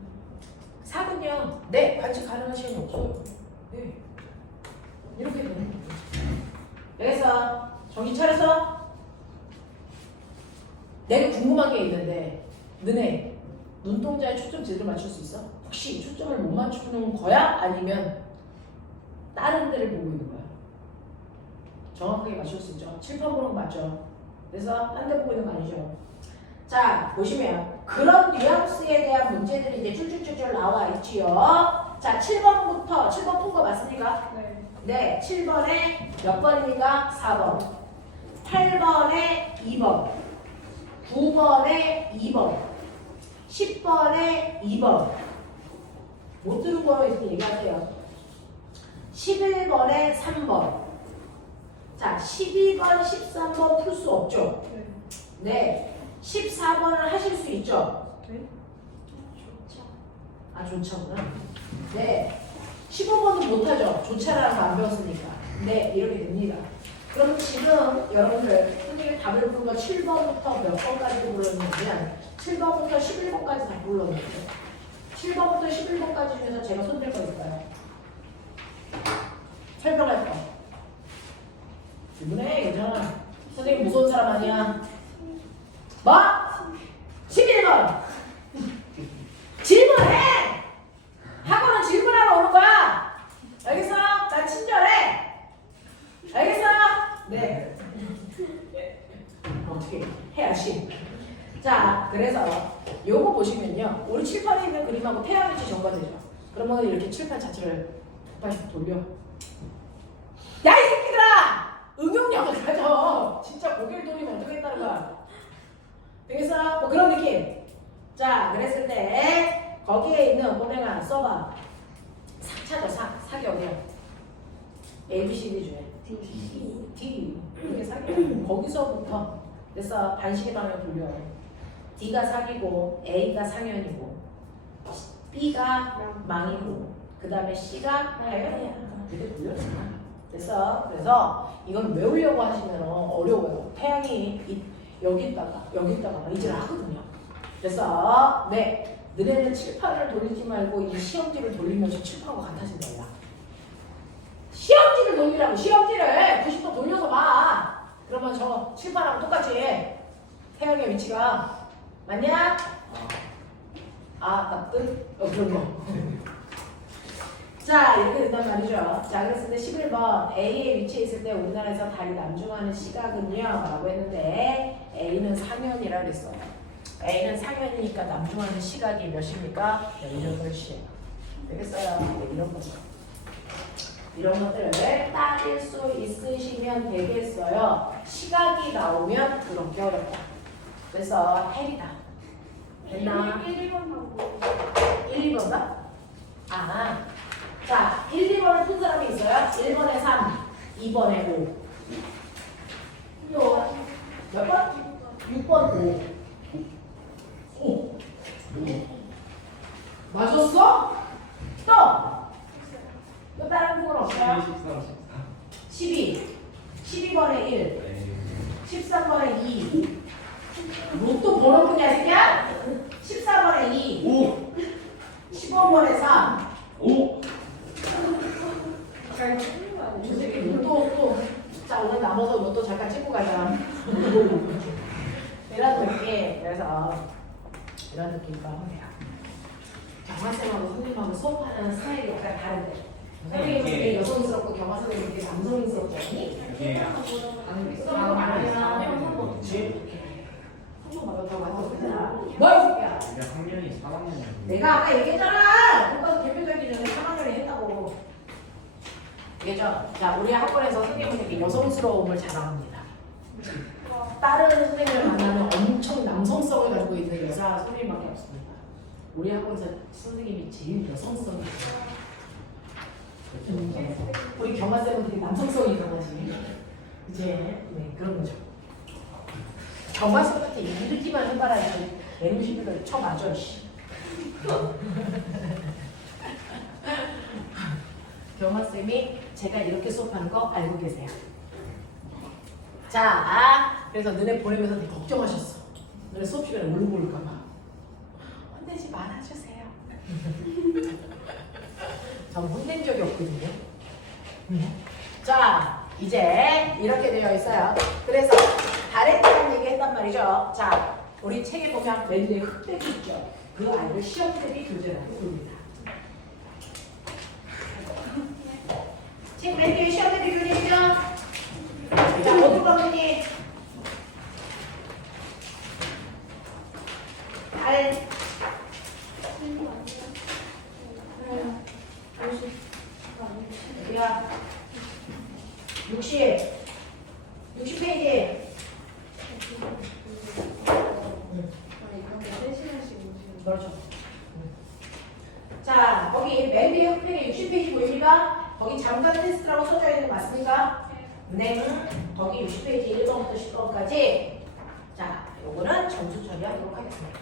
삭은요, 네, 관측 가능한 시간이 없어요. 네. 이렇게 되는 거예요. 그래서 정신 차려서 내가 궁금한 게 있는데 너네 눈동자에 초점 제대로 맞출 수 있어? 혹시 초점을 못 맞추는 거야? 아니면 다른 데를 보고 있는 거야? 정확하게 맞출 수 있죠? 칠판 보는 거 맞죠? 그래서 딴 데 보고 있는 거 아니죠? 자, 보시면 그런 뉘앙스에 대한 문제들이 이제 줄줄줄줄 나와 있지요. 자, 7번부터 7번 푼 거 맞습니까? 네. 네, 7번에 몇 번입니까? 4번. 8번에 2번. 9번에 2번. 10번에 2번. 못 들은 거 있으면 얘기하세요. 11번에 3번. 자, 12번, 13번 풀 수 없죠? 네. 네. 14번을 하실 수 있죠? 네? 아, 조차구나. 네. 15번도 못하죠. 조차라는 거 안 배웠으니까. 네, 이렇게 됩니다. 그럼 지금 여러분들 선생님이 답을 부른 거 7번부터 몇 번까지 불렀냐면 7번부터 11번까지 다 불렀는데 7번부터 11번까지 중에서 제가 손댈 거 있어요. 설명할 거. 질문해, 괜찮아. 선생님 무서운 사람 아니야. 뭐? 11번. 질문해! 학원은 질문하러 오는 거야. 알겠어? 난 친절해. 알겠어? 네. 어떻게 해야지. 자, 그래서 요거 보시면요. 우리 칠판에 있는 그림하고 태양빛이 전과되죠. 그러면 이렇게 칠판 자체를 180도 돌려. 야, 이 새끼들아! 응용력을 가져. 진짜 고개를 돌리면 어떻겠다는 거야. 되겠어? 뭐 그런 느낌. 자, 그랬을 때 거기에 있는 보면은 써봐. 삭차죠, 사기 어디야? A, B, C, D 중에 D. 이게 사기야. 거기서부터 됐어. 반식의 방향 돌려. D가 사기고 A가 상현이고 B가 망이고 그 다음에 C가 하현이야. 이렇게 돌렸잖아. 됐어. 그래서 이건 외우려고 하시면 어려워요. 태양이 여기다가 의지를 하거든요. 그래서 네, 너네는 칠판을 돌리지 말고 이 시험지를 돌리면서 칠판과 같아진다. 시험지를 돌리라고. 시험지를 90도 돌려서 봐. 그러면 저 칠판하고 똑같이 태양의 위치가 맞냐? 나뜻? 그런 거. 자, 이렇게 된단 말이죠. 자, 그랬을 때 11번 A의 위치에 있을 때 우리나라에서 달이 남중하는 시각은요 라고 했는데 A는 상현이라 그랬어요. A는 상현이니까 남중하는 시각이 몇입니까? 18시예요. 되겠어요? 네, 이런 거죠. 이런 것들을 따질 수 있으시면 되겠어요. 시각이 나오면 그렇게 어렵다. 그래서 헬이다. 됐나? 1, 2번 하고 1, 2번가? 자, 1, 2번을 푼 사람이 있어요? 1번에 3, 2번에 5. 또 몇 번? 6번 5. 5. 맞았어? 또 다른 부분 없어요? 12. 12번에 1. 13번에 2. 로또 번호뿐이야, 새끼야? 14번에 2. 5. 15번에 3. 5. 잘 찍는 거 아니에요? 저 새끼 로또 자, 오늘 남아서 로또 잠깐 찍고 가자. 이런 느낌. 그래서 이런 느낌과 해요. 경화쌤하고 선생님하고 수업하는 스타일이 약간 다른데 선생님은 되게 여성스럽고 경화 선생님은 되게 남성스럽지 않니? 예. 한번 더 맞춰보자. 뭐 이 새끼야? 내가 학년이 3학년이야. 내가 아까 얘기했잖아. 오빠도 개표되기 전에 3학년을 했다고. 얘죠. 자, 우리 학원에서 선생님은 되게 여성스러움을 자랑합니다. 다른 선생님을 만나면 엄청 남성성을 가지고 있는 여자 선생님밖에 없습니다. 우리 학원에서 선생님이 제일 여성성이 있어요. 우리 경화쌤은 되게 남성성이 강하지. 이제 네, 그런 거죠. 경화쌤한테 이르기만 해봐라. 내놈시비를 쳐맞아. 경화쌤이 제가 이렇게 수업하는 거 알고 계세요. 자, 그래서 너네 보내면서 되게 걱정하셨어. 너네 수업 시간에 울고 올까봐. 혼내지 말아주세요. 전 혼낸 적이 없거든요. 자, 이제 이렇게 되어 있어요. 그래서 달에 대한 얘기 했단 말이죠. 자, 우리 책에 보면 맨 위에 흑백이 있죠. 그 아이를 시험들이 교재를 하고 있습니다. 책 맨 위에 시험들이 교재 있죠? 자, 어디 거니? 달. 야, 60페이지. 이렇게 3시간씩 오시는 그렇죠. 자, 거기 맨 위에 흑백에 60페이지 보입니까? 거기 잠깐 테스트라고 써져 있는 거 맞습니까? 네. 거기 60페이지 1번부터 10번까지. 자, 요거는 점수 처리하도록 하겠습니다.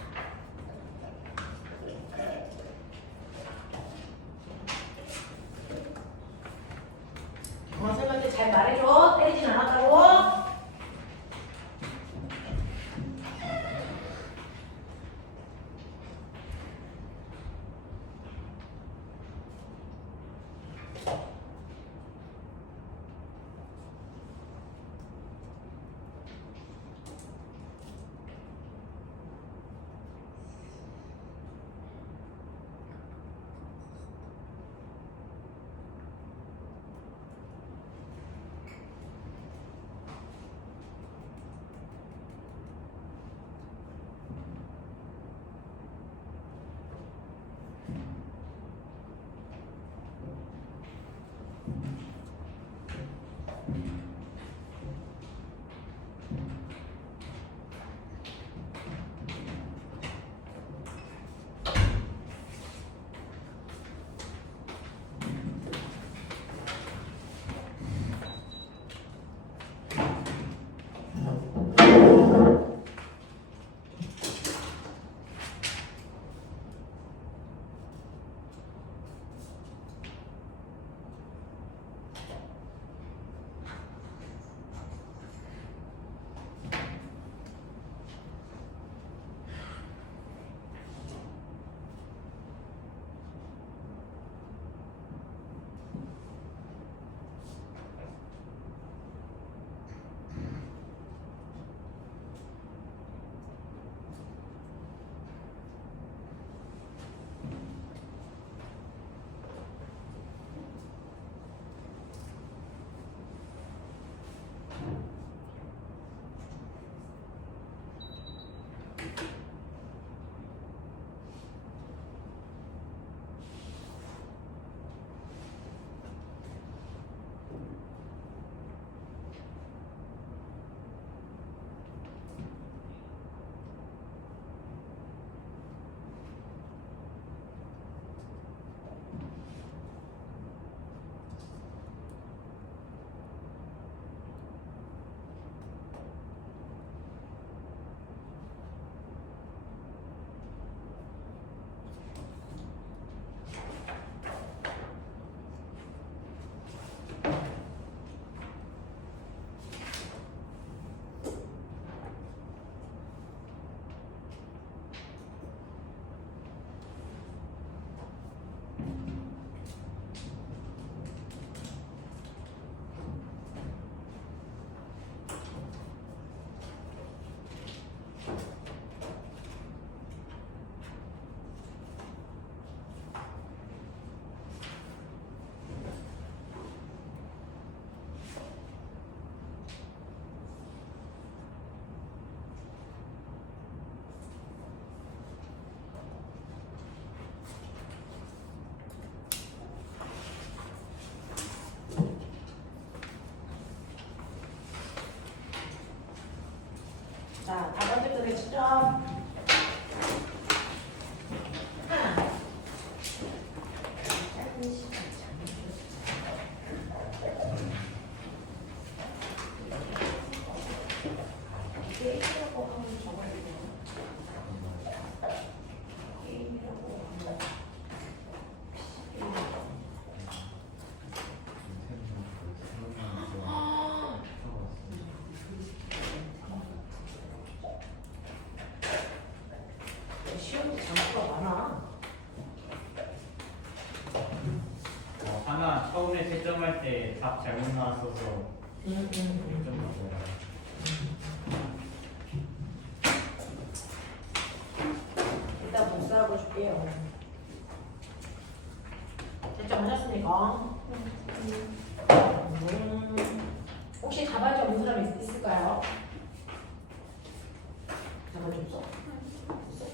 말해줘. 때리진 않았다고. 자, 다번째 글에 직접 하나. 짧은 시간 게임이라고 하면 적어야 돼요. 게임이라고 하면 시험도 장수가 많아. 하나 처음에 채점할 때 답 잘못 나왔어서 1점 맞아요. 일단 복사하고 줄게요. 채점하셨습니까? 혹시 자발지 없는 사람 있을까요? 자발지 없어? 없어?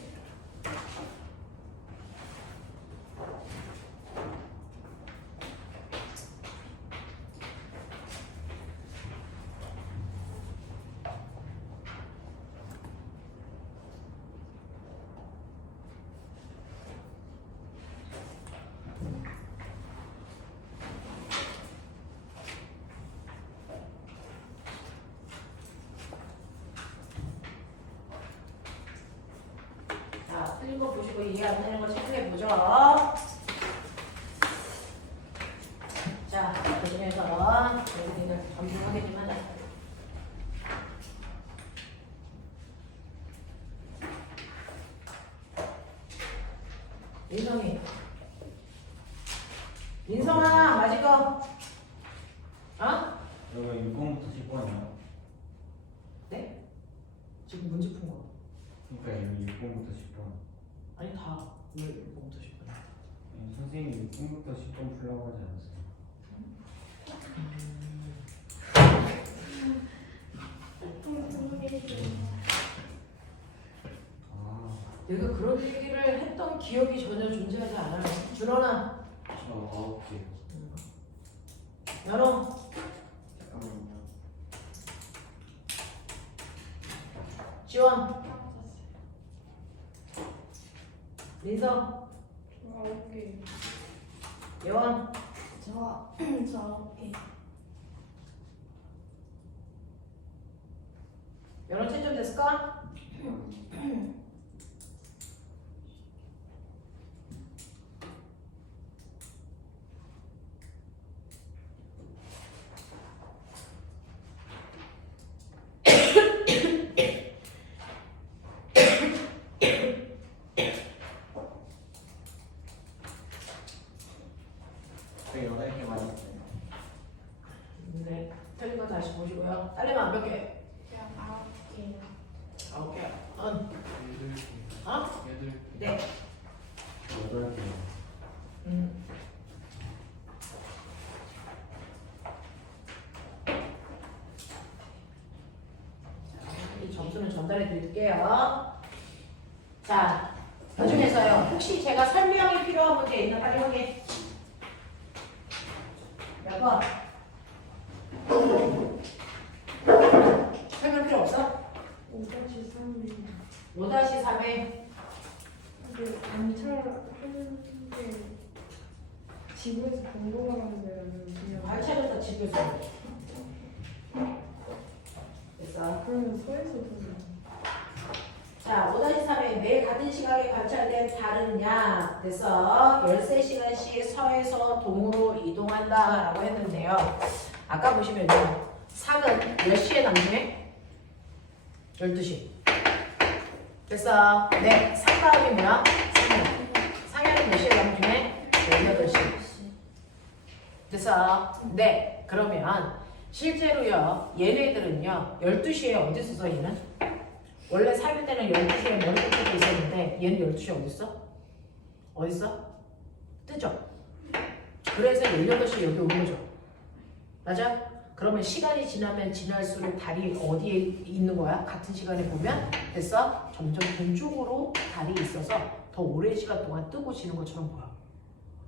자, 틀린 거 보시고 이해 안 되는 거 체크해 보죠. 자, 그 중에서 우리는 전부 확인 좀 하자. 민성이. 민성아, 맞을 거. 어? 여기 6번부터 10번이요. 네? 지금 문제 푼 거. 그러니까 여기 6번부터 10번. 아니 다. 왜 이거부터 싶어? 선생님이 6번부터 10번 풀라고 하지 않았어요? 아, 내가 그런 얘기를 했던 기억이 전혀 존재하지 않아요. 준원아, 저 9개. 연호, 잠깐만요. 지원, 민성, 예원, 저 연호 채점 됐을까? 저 8개 맞았어요. 네, 틀린 거 다시 보시고요. 딸내미 몇 개? 그냥 9개. 9개. 응. 어? 8개. 네. 8개. 음. 이 점수는 전달해 드릴게요. 자, 그 중에서요. 혹시 제가 설명이 필요한 문제 있나 빨리 확인. 몇 번? 설명 필요 없어? 5-3이 5-3에 근데 관찰하는데 지구에서 본거만 하는데 그냥 관찰에서 집에서 됐어. 그러면 서에서 보면 자, 5-3에 매일 같은 시각에 관찰된 달은 야 됐어. 13시간씩 서에서 동으로 이동한다 라고 했는데요. 아까 보시면요. 상은 몇 시에 남중해? 12시. 됐어. 네, 상 다음이 뭐야? 상현. 상현은 몇 시에 남중해? 18시. 됐어. 네, 그러면 실제로요. 얘네들은요. 12시에 어디서 서 얘는? 원래 살릴 때는 12시에 머리 끝에 있었는데 얘는 12시에 어디 있어? 어디 있어? 뜨죠? 그래서 18시에 여기 오는 거죠. 맞아? 그러면 시간이 지나면 지날수록 달이 어디에 있는 거야? 같은 시간에 보면 됐어? 점점 동쪽으로 달이 있어서 더 오랜 시간 동안 뜨고 지는 것처럼 보여.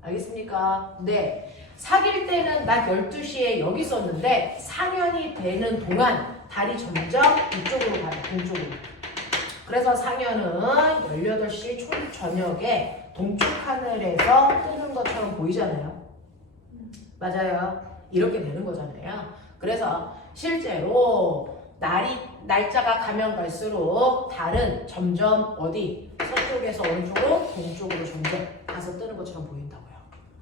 알겠습니까? 네. 사귈 때는 낮 12시에 여기 있었는데 상현이 되는 동안 달이 점점 이쪽으로 가요. 동쪽으로. 그래서 상현은 18시 저녁에 동쪽 하늘에서 뜨는 것처럼 보이잖아요. 맞아요. 이렇게 되는 거잖아요. 그래서 실제로 날짜가 가면 갈수록 달은 점점 어디? 서쪽에서 어느 쪽으로? 동쪽으로 점점 가서 뜨는 것처럼 보인다고요.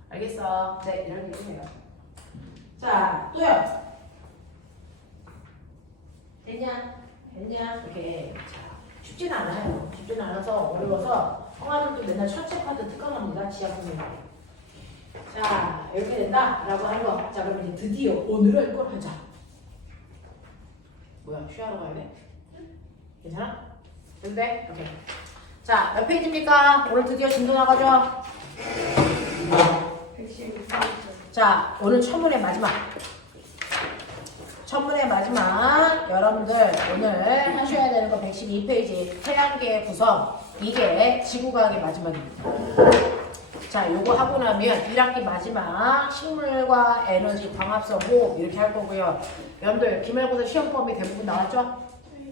알겠어? 네, 이렇게 해요. 자, 또요. 됐냐? 이렇게. 자, 쉽진 않아요. 쉽진 않아서 어려워서 형아들도 맨날 철책하듯 특강합니다. 지하 선생님. 자, 이렇게 된다라고 하는 거. 자, 그럼 이제 드디어 오늘 할 걸 하자. 뭐야, 쉬하러 가야 돼? 괜찮아? 근데 오케이. 자, 몇 페이지입니까? 오늘 드디어 진도 나가죠? 112페이지. 자, 오늘 첫문의 마지막. 첫문의 마지막. 여러분들 오늘 하셔야 되는 거 112페이지. 태양계의 구성. 이게 지구과학의 마지막입니다. 자, 요거 하고 나면 1학기 마지막 식물과 에너지, 광합성, 호흡 이렇게 할 거고요. 여러분들 기말고사 시험 범위 대부분 나왔죠?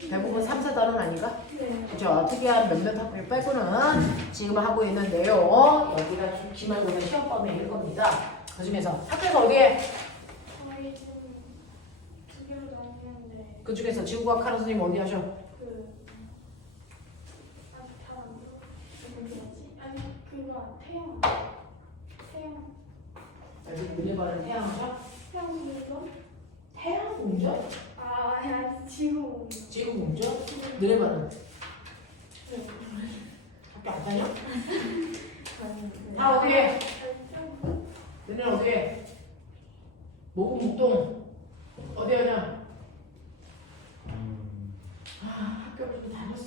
대부분 3, 4단원 아닌가? 네. 그죠? 특이한 몇몇 학교 빼고는 지금 하고 있는 내용 여기가 기말고사 시험 범위에 있는 겁니다. 그 중에서 학교에서 어디에? 저희 두 개로 나뉘는데 그 중에서 지구과학 하는 선생님 어디 하셔? 아직 잘안 들어. 뭐지? 아니 그거 태양. 여기 문예반은 태양 하셔? 너네 반은? 학교 안 다녀? 다 어떻게 해? 너네는 어떻게 해? 모금 목동 어디 하냐? 학교를 좀 다녔어.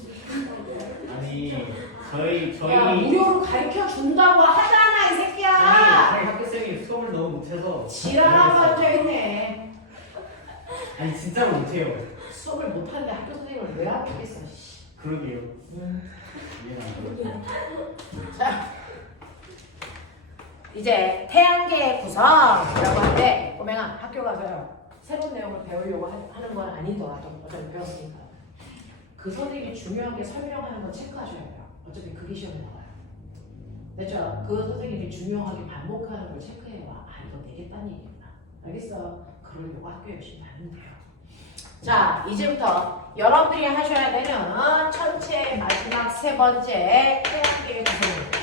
아니 저희 야, 무료로 가르쳐 준다고 하잖아 이 새끼야. 저희 학교 쌤이 수업을 너무 못해서 지랄하고 앉아있네. 아니 진짜로 못해요. 수업을 못하는데 학교 선생님을 왜 합격했어? 그러게요. 이해가 안 돼요. 자, 이제 태양계의 구성이라고 하는데 꼬맹아 학교 가서요 새로운 내용을 배우려고 하는 건 아니더라도 어차피 배웠으니까 그 선생님이 중요하게 설명하는 거 체크하셔야 돼요. 어차피 그게 시험에 나와요. 됐죠? 그 선생님이 중요하게 반복하는 걸 체크해봐. 아 이거 되겠다는 얘기구나. 알겠어? 그러려고 학교 열심히 다니면 돼요. 자, 이제부터 여러분들이 하셔야 되는 전체 마지막 세 번째 태양계의 구성입니다.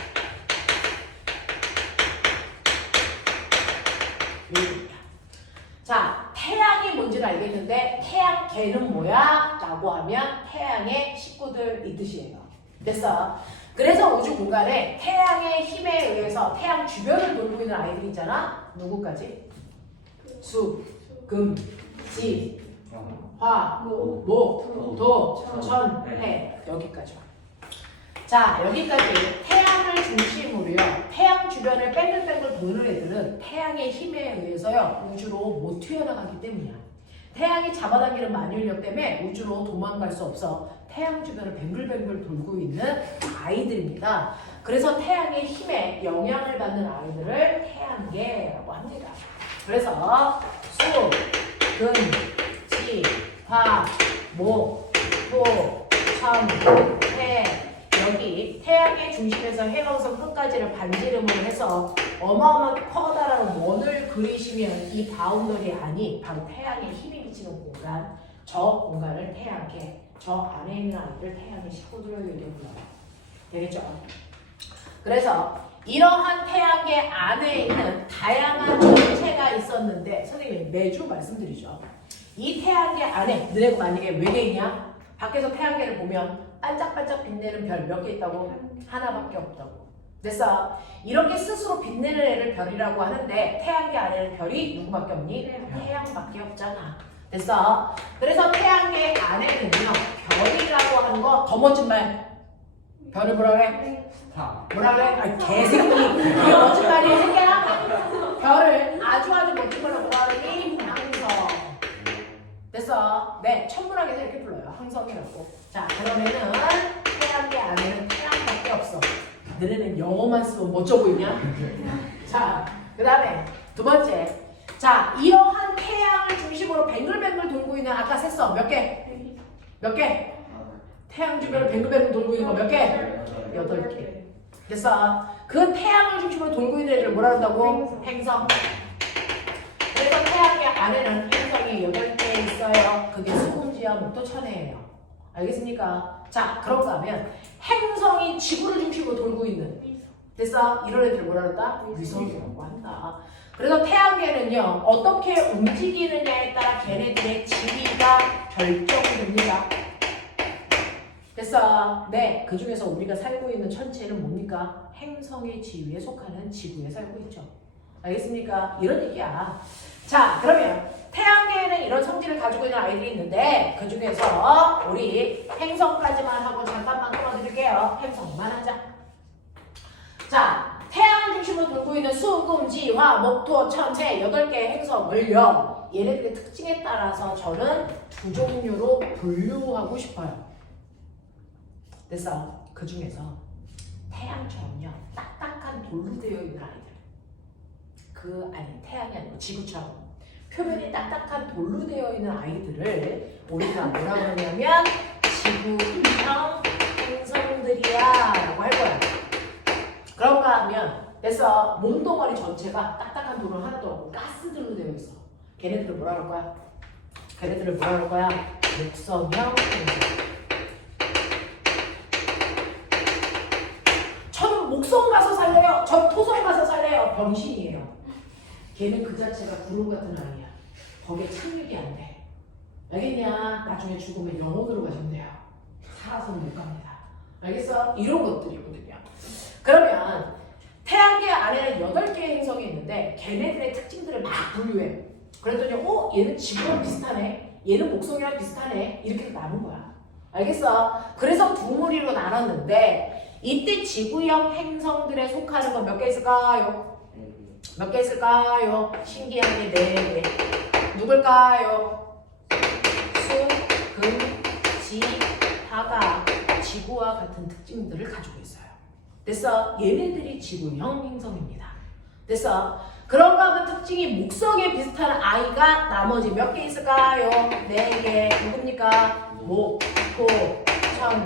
자, 태양이 뭔지는 알겠는데 태양계는 뭐야? 라고 하면 태양의 식구들 이 뜻이에요. 됐어? 그래서 우주 공간에 태양의 힘에 의해서 태양 주변을 돌고 있는 아이들이 있잖아. 누구까지? 수, 금, 지, 화, 목, 도, 천, 해. 여기까지. 자, 여기까지 태양을 중심으로요. 태양 주변을 뺑글뺑글 도는 애들은 태양의 힘에 의해서요. 우주로 못 튀어나가기 때문이야. 태양이 잡아당기는 만유인력 때문에 우주로 도망갈 수 없어. 태양 주변을 뱅글뱅글 돌고 있는 아이들입니다. 그래서 태양의 힘에 영향을 받는 아이들을 태양계라고 합니다. 그래서 수, 금, 지, 화, 목, 토, 천, 해 여기 태양의 중심에서 해왕성 끝까지를 반지름으로 해서 어마어마하게 커다란 원을 그리시면 이 바운더리 안이 바로 태양의 힘이 미치는 공간, 저 공간을 태양계, 저 안에 있는 아이들 태양의 식구들로 이렇게 불러요. 되겠죠? 그래서 이러한 태양계 안에 있는 다양한 전체가 있었는데 선생님이 매주 말씀드리죠. 이 태양계 안에 너네가 만약에 외계인이야? 밖에서 태양계를 보면 반짝반짝 빛내는 별 몇 개 있다고? 하나밖에 없다고. 됐어? 이렇게 스스로 빛내는 애를 별이라고 하는데 태양계 안에는 별이 누구밖에 없니? 태양밖에 없잖아. 됐어? 그래서 태양계 안에는요 별이라고 하는 거 더 멋진 말 별을 뭐라 그래? 뭐라 그래? 아이 개새끼 이게 멋진 말이야 새끼야? 별을 아주 멋진 걸로 뭐라 그러니? 항성. 됐어? 네, 천문학에서 이렇게 불러요. 항성이라고. 자, 그러면은 태양계 안에는 태양밖에 없어. 너네는 영어만 쓰면 멋져 보이냐? 자, 그 다음에 두 번째. 자, 이러한 태양을 중심으로 뱅글뱅글 돌고 있는 아까 셌어. 몇 개? 몇 개? 태양 주변을 뱅글뱅글 돌고 있는 거 몇 개? 8개. 됐어? 그 태양을 중심으로 돌고 있는 애들 뭐라 한다고? 행성. 그래서 태양계 안에는 행성이 8개 있어요. 그게 수금지와 목도 천해예요. 알겠습니까? 자, 그런가 하면 행성이 지구를 중심으로 돌고 있는 됐어? 이런 애들 뭐라 그런다? 위성이라고 한다. 그래서 태양계는요 어떻게 움직이느냐에 따라 걔네들의 지위가 결정됩니다. 됐어? 네, 그 중에서 우리가 살고 있는 천체는 뭡니까? 행성의 지위에 속하는 지구에 살고 있죠. 알겠습니까? 이런 얘기야. 자, 그러면 태양계에는 이런 성질을 가지고 있는 아이들이 있는데 그 중에서 우리 행성까지만 하고 잠깐만 끊어드릴게요. 행성만 하자. 자, 태양을 중심으로 돌고 있는 수, 금, 지, 화, 목, 토, 천체 8개의 행성을요. 얘네들의 특징에 따라서 저는 두 종류로 분류하고 싶어요. 됐어? 그 중에서 태양처럼요. 딱딱한 돌로 되어 있는 아이들. 태양이 아니고 지구처럼 표면이 딱딱한 돌로 되어 있는 아이들을 우리가 뭐라 그러냐면 지구형 행성들이야 라고 할 거야. 그런가 하면 됐어. 몸덩어리 전체가 딱딱한 돌은 하나도 없고 가스들로 되어 있어. 걔네들을 뭐라 그럴 거야? 걔네들을 뭐라 그럴 거야? 목성형 행성. 저는 목성 가서 살래요. 전 토성 가서 살래요. 병신이에요. 걔는 그 자체가 구름 같은 아이야. 거기에 착륙이 안 돼. 알겠냐? 나중에 죽으면 영혼으로 가시면 돼요. 살아서는 못 갑니다. 알겠어? 이런 것들이거든요. 그러면 태양계 안에는 8개의 행성이 있는데 걔네들의 특징들을 막 분류해. 그랬더니 얘는 지구랑 비슷하네. 얘는 목성이랑 비슷하네. 이렇게 나눈 거야. 알겠어? 그래서 두 무리로 나눴는데 이때 지구형 행성들에 속하는 건 몇 개 있을까요? 몇 개 있을까요? 신기하게 4개. 누굴까요? 수, 금, 지, 화가 지구와 같은 특징들을 가지고 있어요. 됐어? 얘네들이 지구형 행성입니다. 됐어? 그런가 하면 특징이 목성에 비슷한 아이가 나머지 몇 개 있을까요? 4개. 누굽니까? 목, 토, 천,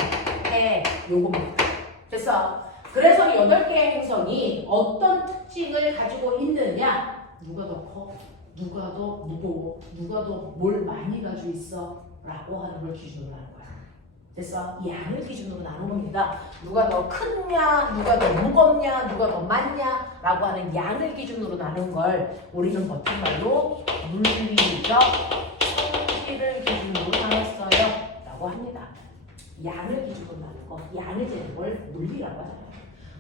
해, 요겁니다. 됐어? 그래서 8개의 행성이 어떤 특징을 가지고 있느냐? 누가 더 커? 누가 더 무거워? 누가 더 뭘 많이 가지고 있어? 라고 하는 걸 기준으로 하는 거야. 됐어? 양을 기준으로 나눈 겁니다. 누가 더 크냐, 누가 더 무겁냐, 누가 더 많냐 라고 하는 양을 기준으로 나눈 걸 우리는 버튼 말로 물리적 성질을 기준으로 나눴어요 라고 합니다. 양을 기준으로 나눈 거, 양을 재는 걸 물리라고 하잖아요.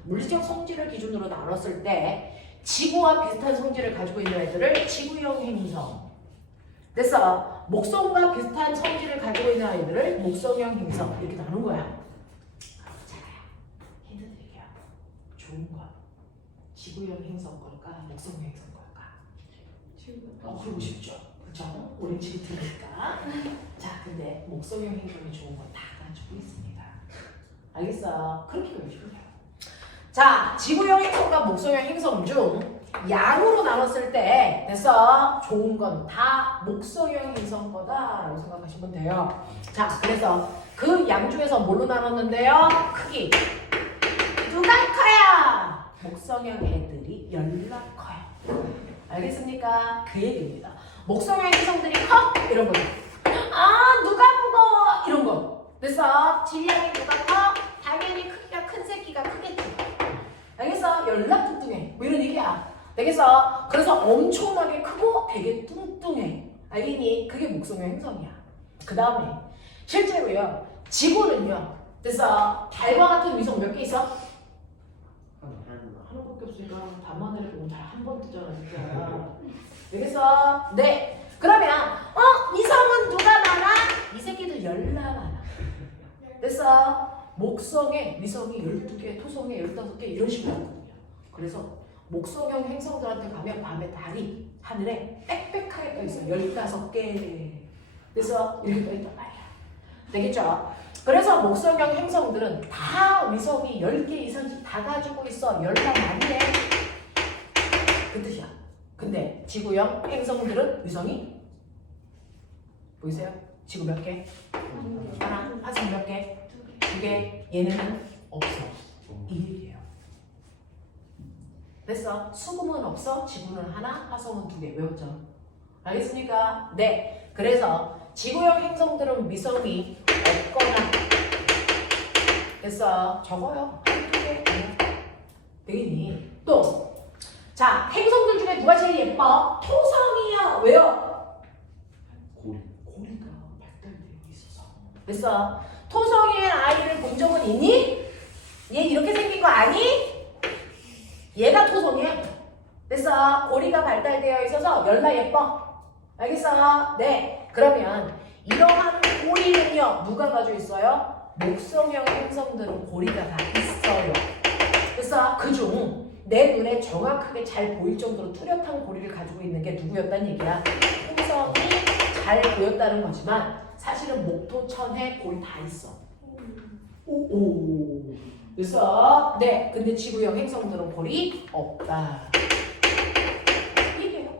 물리적 성질을 기준으로 나눴을 때 지구와 비슷한 성질을 가지고 있는 애들을 지구형 행성. 그래서 목성과 비슷한 성질을 가지고 있는 아이들을 목성형 행성 이렇게 나눈 거야. 잘해요. 힌트 드릴게요. 좋은 거. 지구형 행성 걸까? 목성형 행성 걸까? 그러고 싶죠. 그렇죠? 우리 지금 들으니까. 자, 근데 목성형 행성이 좋은 건 다 가지고 있습니다. 알겠어? 그렇게 외우시면 돼요. 자, 지구형 행성과 목성형 행성 중 양으로 나눴을 때 됐어? 좋은 건 다 목성형 행성 거다라고 생각하시면 돼요. 자, 그래서 그 양 중에서 뭘로 나눴는데요? 크기. 누가 커요? 목성형 애들이 연락 커요. 알겠습니까? 그 얘기입니다. 목성형 행성들이 커? 이런 거. 누가 무거워? 이런 거. 그래서 질량이 누가 커? 당연히 크기가 큰 새끼가 크겠지. 알겠어? 연락 뚱뚱해. 뭐 이런 얘기야. 알겠어? 그래서 엄청나게 크고 되게 뚱뚱해. 알겠니? 그게 목성형 행성이야. 그 다음에 실제로요. 지구는요. 그래서 달과 같은 위성 몇 개 있어? 하나밖에 없으니까 답만 해도 잘 한 번 뜨잖아 진짜. 알겠어? 네. 그러면 위성은 누가 많아? 이 새끼들 열나 많아. 그래서 목성에 위성이 12개, 토성에 15개 이런 식으로 하거든요. 그래서 목성형 행성들한테 가면 밤에 달이 하늘에 빽빽하게 떠 있어. 15개. 그래서 이렇게 떠 있단 말이야. 되겠죠? 그래서 목성형 행성들은 다 위성이 10개 이상씩 다 가지고 있어. 연락 많이 해. 그 뜻이야. 근데 지구형 행성들은 위성이 보이세요? 지구 몇 개? 하나, 화성 몇 개? 2개. 얘네는 없어. 이 얘기예요. 됐어? 수금은 없어. 지구는 하나, 화성은 2개. 외웠죠? 알겠습니까? 네. 그래서 지구형 행성들은 위성이 없거나 됐어? 적어요. 1-2개. 되겠니? 또 자, 행성들 중에 누가 제일 예뻐? 토성이야. 왜요? 고리가 발달되어 있어서. 됐어? 토성의 아이를 본 적은 있니? 얘 이렇게 생긴 거 아니? 얘가 토성이야. 됐어? 고리가 발달되어 있어서 열나 예뻐. 알겠어? 네. 그러면 이러한 고리는요. 누가 가지고 있어요? 목성형 행성들은 고리가 다 있어요. 그래서 그중 내 눈에 정확하게 잘 보일 정도로 뚜렷한 고리를 가지고 있는 게 누구였다는 얘기야. 토성이 잘 보였다는 거지만 사실은 목토, 천해, 고리 다 있어. 오. 그래서 네, 근데 지구형 행성들은 고리 없다. 이게요.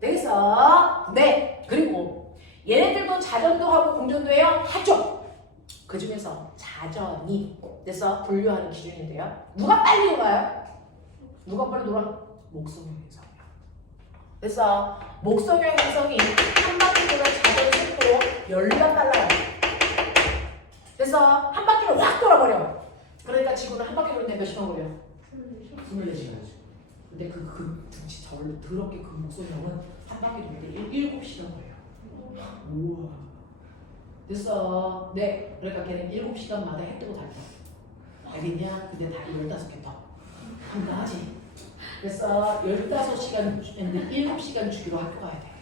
그래서 네, 그리고 얘네들도 자전도 하고 공전도 해요. 하죠. 그 중에서 자전이 그래서 분류하는 기준인데요. 누가 빨리 놀아요? 누가 빨리 놀아? 목성형 행성이요. 그래서 목성형 행성이 한 바퀴 도는 자전 속도로 10배 빨라요. 그래서 한 바퀴를 확 돌아버려. 그러니까 지구는 한 바퀴 도는데 몇 시간 걸려? 24시간. 근데 그 등치 저걸로 더럽게 그 목성형은 한 바퀴 도는데 7시간 걸려요. 우와. 됐어. 네. 그러니까 걔는 7시간마다 해 뜨고 달려. 알겠냐? 근데 다리 15개 더. 한가하지. 그래서 15시간인데 7시간 주기로 학교 가야 돼.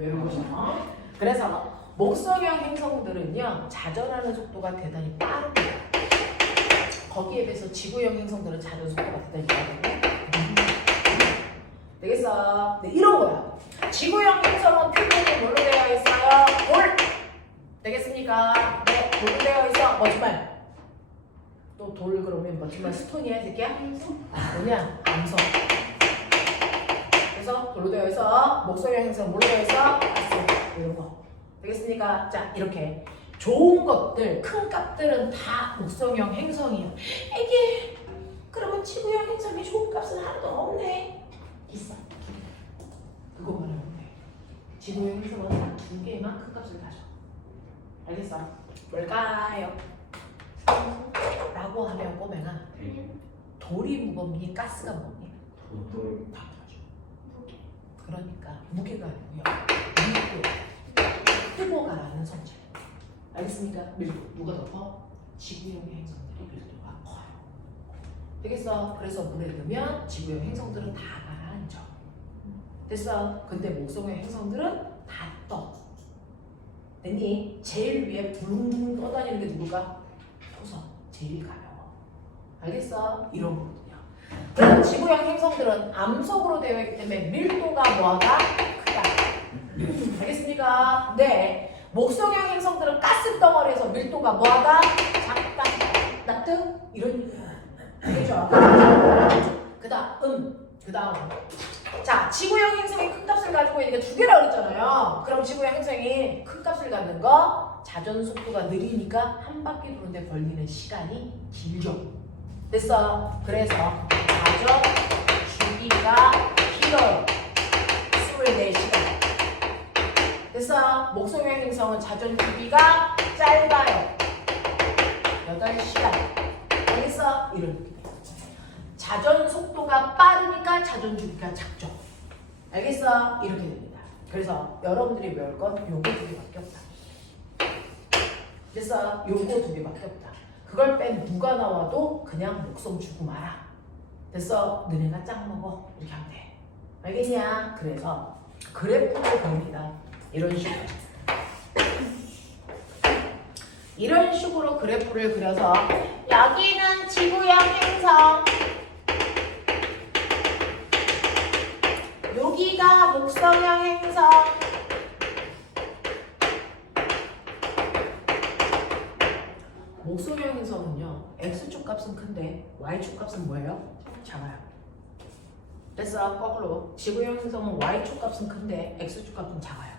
외우잖아. 그래서 목성형 행성들은요 자전하는 속도가 대단히 빠릅니다. 거기에 비해서 지구형 행성들은 자전 속도가 대단히 빠르거든요. 되겠어? 네, 이런 거야. 지구형 행성은 표면이 뭘로 되어 있어요? 돌. 되겠습니까? 네, 돌로 되어 있어. 뭐지만 또 돌 그러면 뭐지만 스톤이야, 이 새끼야? 뭐냐? 암석. 그래서 돌로 되어 있어. 목성형 행성 뭘로 되어 있어? 가스. 이런 거. 되겠습니까? 자, 이렇게 좋은 것들, 큰 값들은 다 목성형 행성이에요. 이게 그러면 지구형 행성의 좋은 값은 하나도 없네. 있어. 그거만 하면 돼. 지구형 행성은 딱 2개만 큰 값을 가져. 알겠어? 뭘까요? 라고 하면 꼬맹아 돌이 무겁니 가스가 무겁니? 돌. 당연하죠. 그러니까 무게가 아니고요. 밀도. 크고 가라는 성질. 알겠습니까? 밀도. 누가 더 커? 지구형의 행성들이 밀도가 커요. 되겠어? 그래서 물에 넣으면 지구형 행성들은 다 가라앉아. 됐어? 근데 목성형 행성들은 다 떠. 됐니? 제일 위에 붕 떠다니는 게 누굴까? 토성. 제일 가벼워. 알겠어? 이런 거거든요. 그럼 지구형 행성들은 암석으로 되어 있기 때문에 밀도가 뭐하다? 크다. 알겠습니까? 네. 목성형 행성들은 가스 덩어리에서 밀도가 뭐하다? 작다. 납득? 이런 얘기야. 알겠죠? 그 다음. 자, 지구형 행성이 큰 값을 가지고 있는 게 2개라고 그랬잖아요. 그럼 지구형 행성이 큰 값을 갖는 거 자전 속도가 느리니까 한 바퀴 도는데 걸리는 시간이 길죠. 됐어? 그래서 자전 주기가 길어요. 24시간. 됐어? 목성형 행성은 자전 주기가 짧아요. 8시간. 알겠어? 이런 느낌이에요. 자전 속도가 빠르니까 자전 주기가 작죠. 알겠어? 이렇게 됩니다. 그래서 여러분들이 배울 건 요거 2개밖에 없다. 됐어? 요거 2개밖에 없다. 그걸 뺀 누가 나와도 그냥 목성 주고 마라. 됐어? 너네가 짱 먹어. 이렇게 하면 돼. 알겠냐? 그래서 그래프를 봅니다. 이런 식으로. 이런 식으로 그래프를 그려서 여기는 지구형 행성, 여기가 목성형 행성, 목성형 행성은요 X축 값은 큰데 Y축 값은 뭐예요? 작아요. 됐어? 거꾸로 지구형 행성은 Y축 값은 큰데 X축 값은 작아요.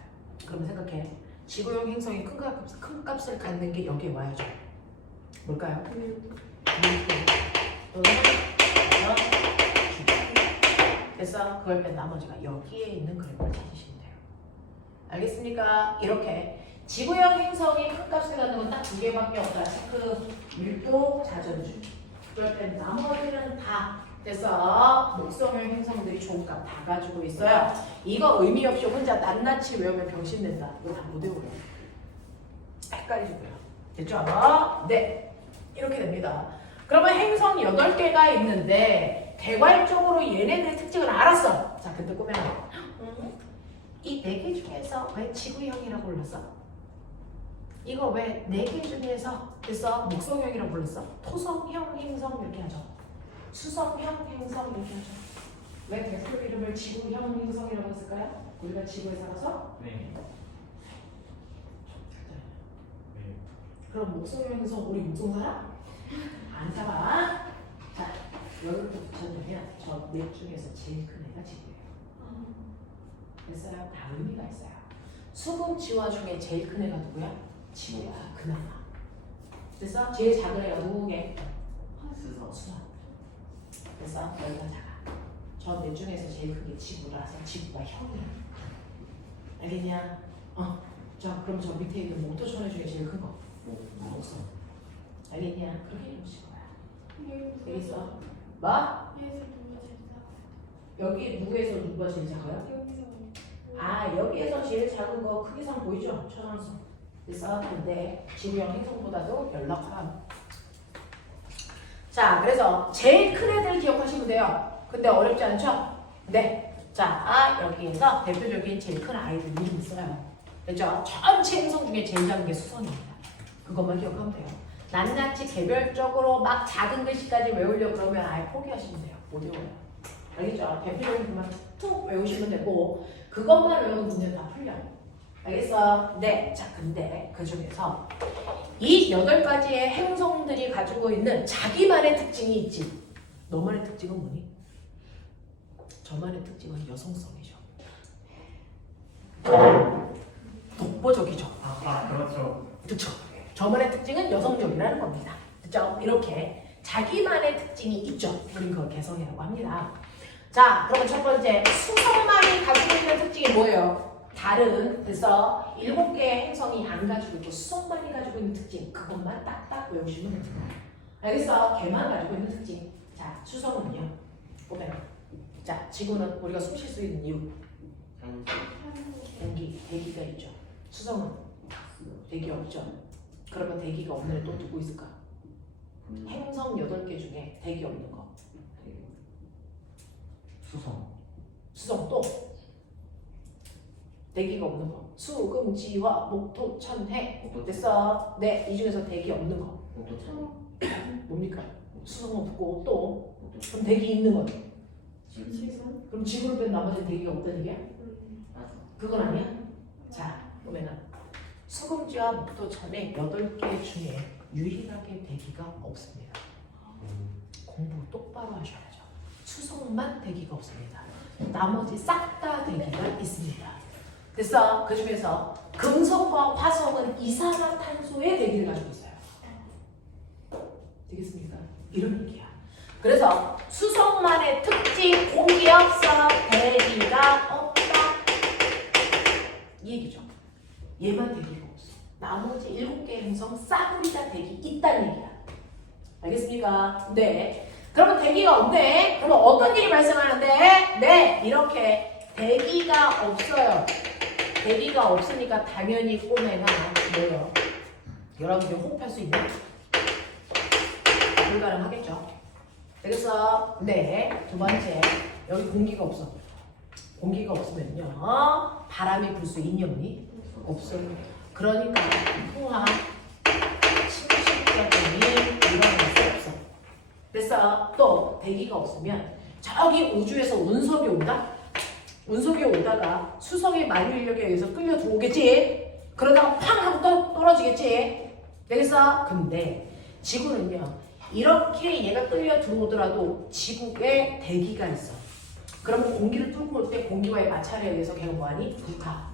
그러면 생각해. 지구형 행성이 큰 값을 갖는 게 여기에 와야죠. 뭘까요? 됐어? 그걸 뺀 나머지가 여기에 있는 그래프를 찾으시면 돼요. 알겠습니까? 이렇게 지구형 행성이 큰 값을 갖는 건 딱 2개밖에 없다. 체크, 밀도, 자전주. 그걸 뺀 나머지는 다 됐어? 목성형 행성들이 좋은 값 다 가지고 있어요. 이거 의미 없이 혼자 낱낱이 외우면 병신된다. 이거 다 못 외워요. 헷갈리고요. 됐죠? 네. 이렇게 됩니다. 그러면 행성 8개가 있는데 개괄적으로 얘네들의 특징을 알았어. 자, 그때 꼬매나. 이 4개 중에서 왜 지구형이라고 불렀어? 이거 왜 4개 중에서 됐어? 목성형이라고 불렀어? 토성형 행성 이렇게 하죠. 수성형 행성 이렇게 하죠. 왜 베스트 이름을 지구형 행성이라고 했을까요? 우리가 지구에 살아서? 네. 네. 그럼 목성형 행성 우리 목성 살아? 안 살아. 자, 여기부터 붙여주면 저 넷 중에서 제일 큰 애가 지구예요. 됐어요? 다 의미가 있어요. 수금 지화 중에 제일 큰 애가 누구야? 지구야. 그나마. 됐어? 제일 작은 애가 누구게? 수성. 됐어? 여기가 작아. 저 넷 중에서 제일 큰 게 지구라서 지구가 형이야. 알겠냐? 자, 그럼 저 밑에 있는 모토천의 중에 제일 큰 거. 목성. 알겠냐? 그렇게 해보실 거야. 알겠어? 뭐? 여기서 누가 제일 작아요? 여기 누구에서 누가 제일 작아요? 여기서 아 여기에서 제일 작은 거 크기상 보이죠? 천왕성. 그래서 근데 지구형 행성보다도 연락한. 자 그래서 제일 큰 애들 기억하시면 돼요. 근데 어렵지 않죠? 네. 자 여기에서 대표적인 제일 큰 아이들 이름 있어요. 그렇죠? 전체 행성 중에 제일 작은 게 수성입니다. 그것만 기억하면 돼요. 낱낱이 개별적으로 막 작은 글씨까지 외우려고 그러면 아예 포기하시면 돼요. 못 외워요. 알겠죠? 대표적인 것만 툭 외우시면 되고 그것만 외우면 문제는 다 풀려요. 알겠어? 네. 자, 근데 그 중에서 이 8가지의 행성들이 가지고 있는 자기만의 특징이 있지. 너만의 특징은 뭐니? 저만의 특징은 여성성이죠. 독보적이죠. 그렇죠. 그렇죠. 저만의 특징은 여성적이라는 겁니다. 그렇죠? 이렇게 자기만의 특징이 있죠. 우린 그걸 개성이라고 합니다. 자, 그러면 첫 번째 수성만이 가지고 있는 특징이 뭐예요? 다른 그래서 7개의 행성이 안 가지고 있고 수성만이 가지고 있는 특징 그것만 딱딱 외우시면 됩니다. 알겠어? 걔만 가지고 있는 특징. 자, 수성은요. 보면 자, 지구는 우리가 숨 쉴 수 있는 이유 공기, 대기가 있죠. 수성은 대기 없죠. 그러면 대기가 없는 애 또 누구 있을까? 행성 8개 중에 대기 없는 거. 수성 또 대기가 없는 거. 수, 금, 지, 화, 목, 토, 천, 해. 됐어. 네, 이 중에서 대기 없는 거. 뭡니까? 수성 없고 또 그럼 대기 있는 거. 그럼 지구를 뺀 나머지 대기가 없다는 얘기야? 그건 아니야? 자, 보면은 수금지와 목토천의 8개 중에 유일하게 대기가 없습니다. 공부 똑바로 하셔야죠. 수성만 대기가 없습니다. 나머지 싹 다 대기가 있습니다. 그래서 그 중에서 금성과 화성은 이산화탄소의 대기를 가지고 있어요. 되겠습니까? 이런 얘기야. 그래서 수성만의 특징 공기 없어 대기가 없다 이 얘기죠. 얘만 대기가 없어. 나머지 7개 행성 싸구리 다 대기 있다는 얘기야. 알겠습니까? 네. 그러면 대기가 없네. 그러면 어떤 일이 발생하는데? 네, 이렇게 대기가 없어요. 대기가 없으니까 당연히 꼬매가 뭐예요? 여러분들 호흡할 수 있나? 불가능하겠죠. 그래서 네, 두 번째 여기 공기가 없어. 공기가 없으면요 바람이 불 수 있니 없니? 없어요. 그러니까 풍화, 침식작용이 일어날 수 없어. 그래서 또 대기가 없으면 저기 우주에서 운석이 온다? 운석이 오다가 수성의 만유인력에 의해서 끌려 들어오겠지? 그러다가 팡 하고 떨어지겠지? 그래서 근데 지구는요 이렇게 얘가 끌려 들어오더라도 지구에 대기가 있어. 그러면 공기를 뚫고 올 때 공기와의 마찰에 의해서 걔가 뭐하니? 불타.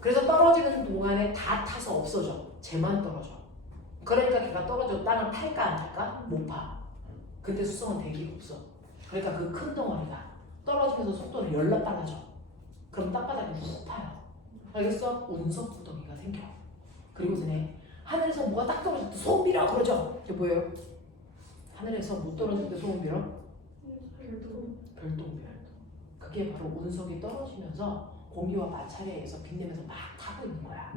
그래서 떨어지는 동안에 다 타서 없어져. 쟤만 떨어져. 그러니까 걔가 떨어져 땅을 탈까 안 탈까? 못 파. 근데 수성은 대기가 없어. 그러니까 그 큰 덩어리가 떨어지면서 속도는 열나 빨라져. 그럼 땅바닥에 훅 타요. 알겠어? 운석 구덩이가 생겨. 그리고 전에 하늘에서 뭐가 딱 떨어질 때 소음 빌어 그러죠? 이게 뭐예요? 하늘에서 못 떨어질 때 소음 빌어? 별똥별. 그게 바로 운석이 떨어지면서 공기와 마찰에 의해서 빛내면서 막 타고 있는 거야.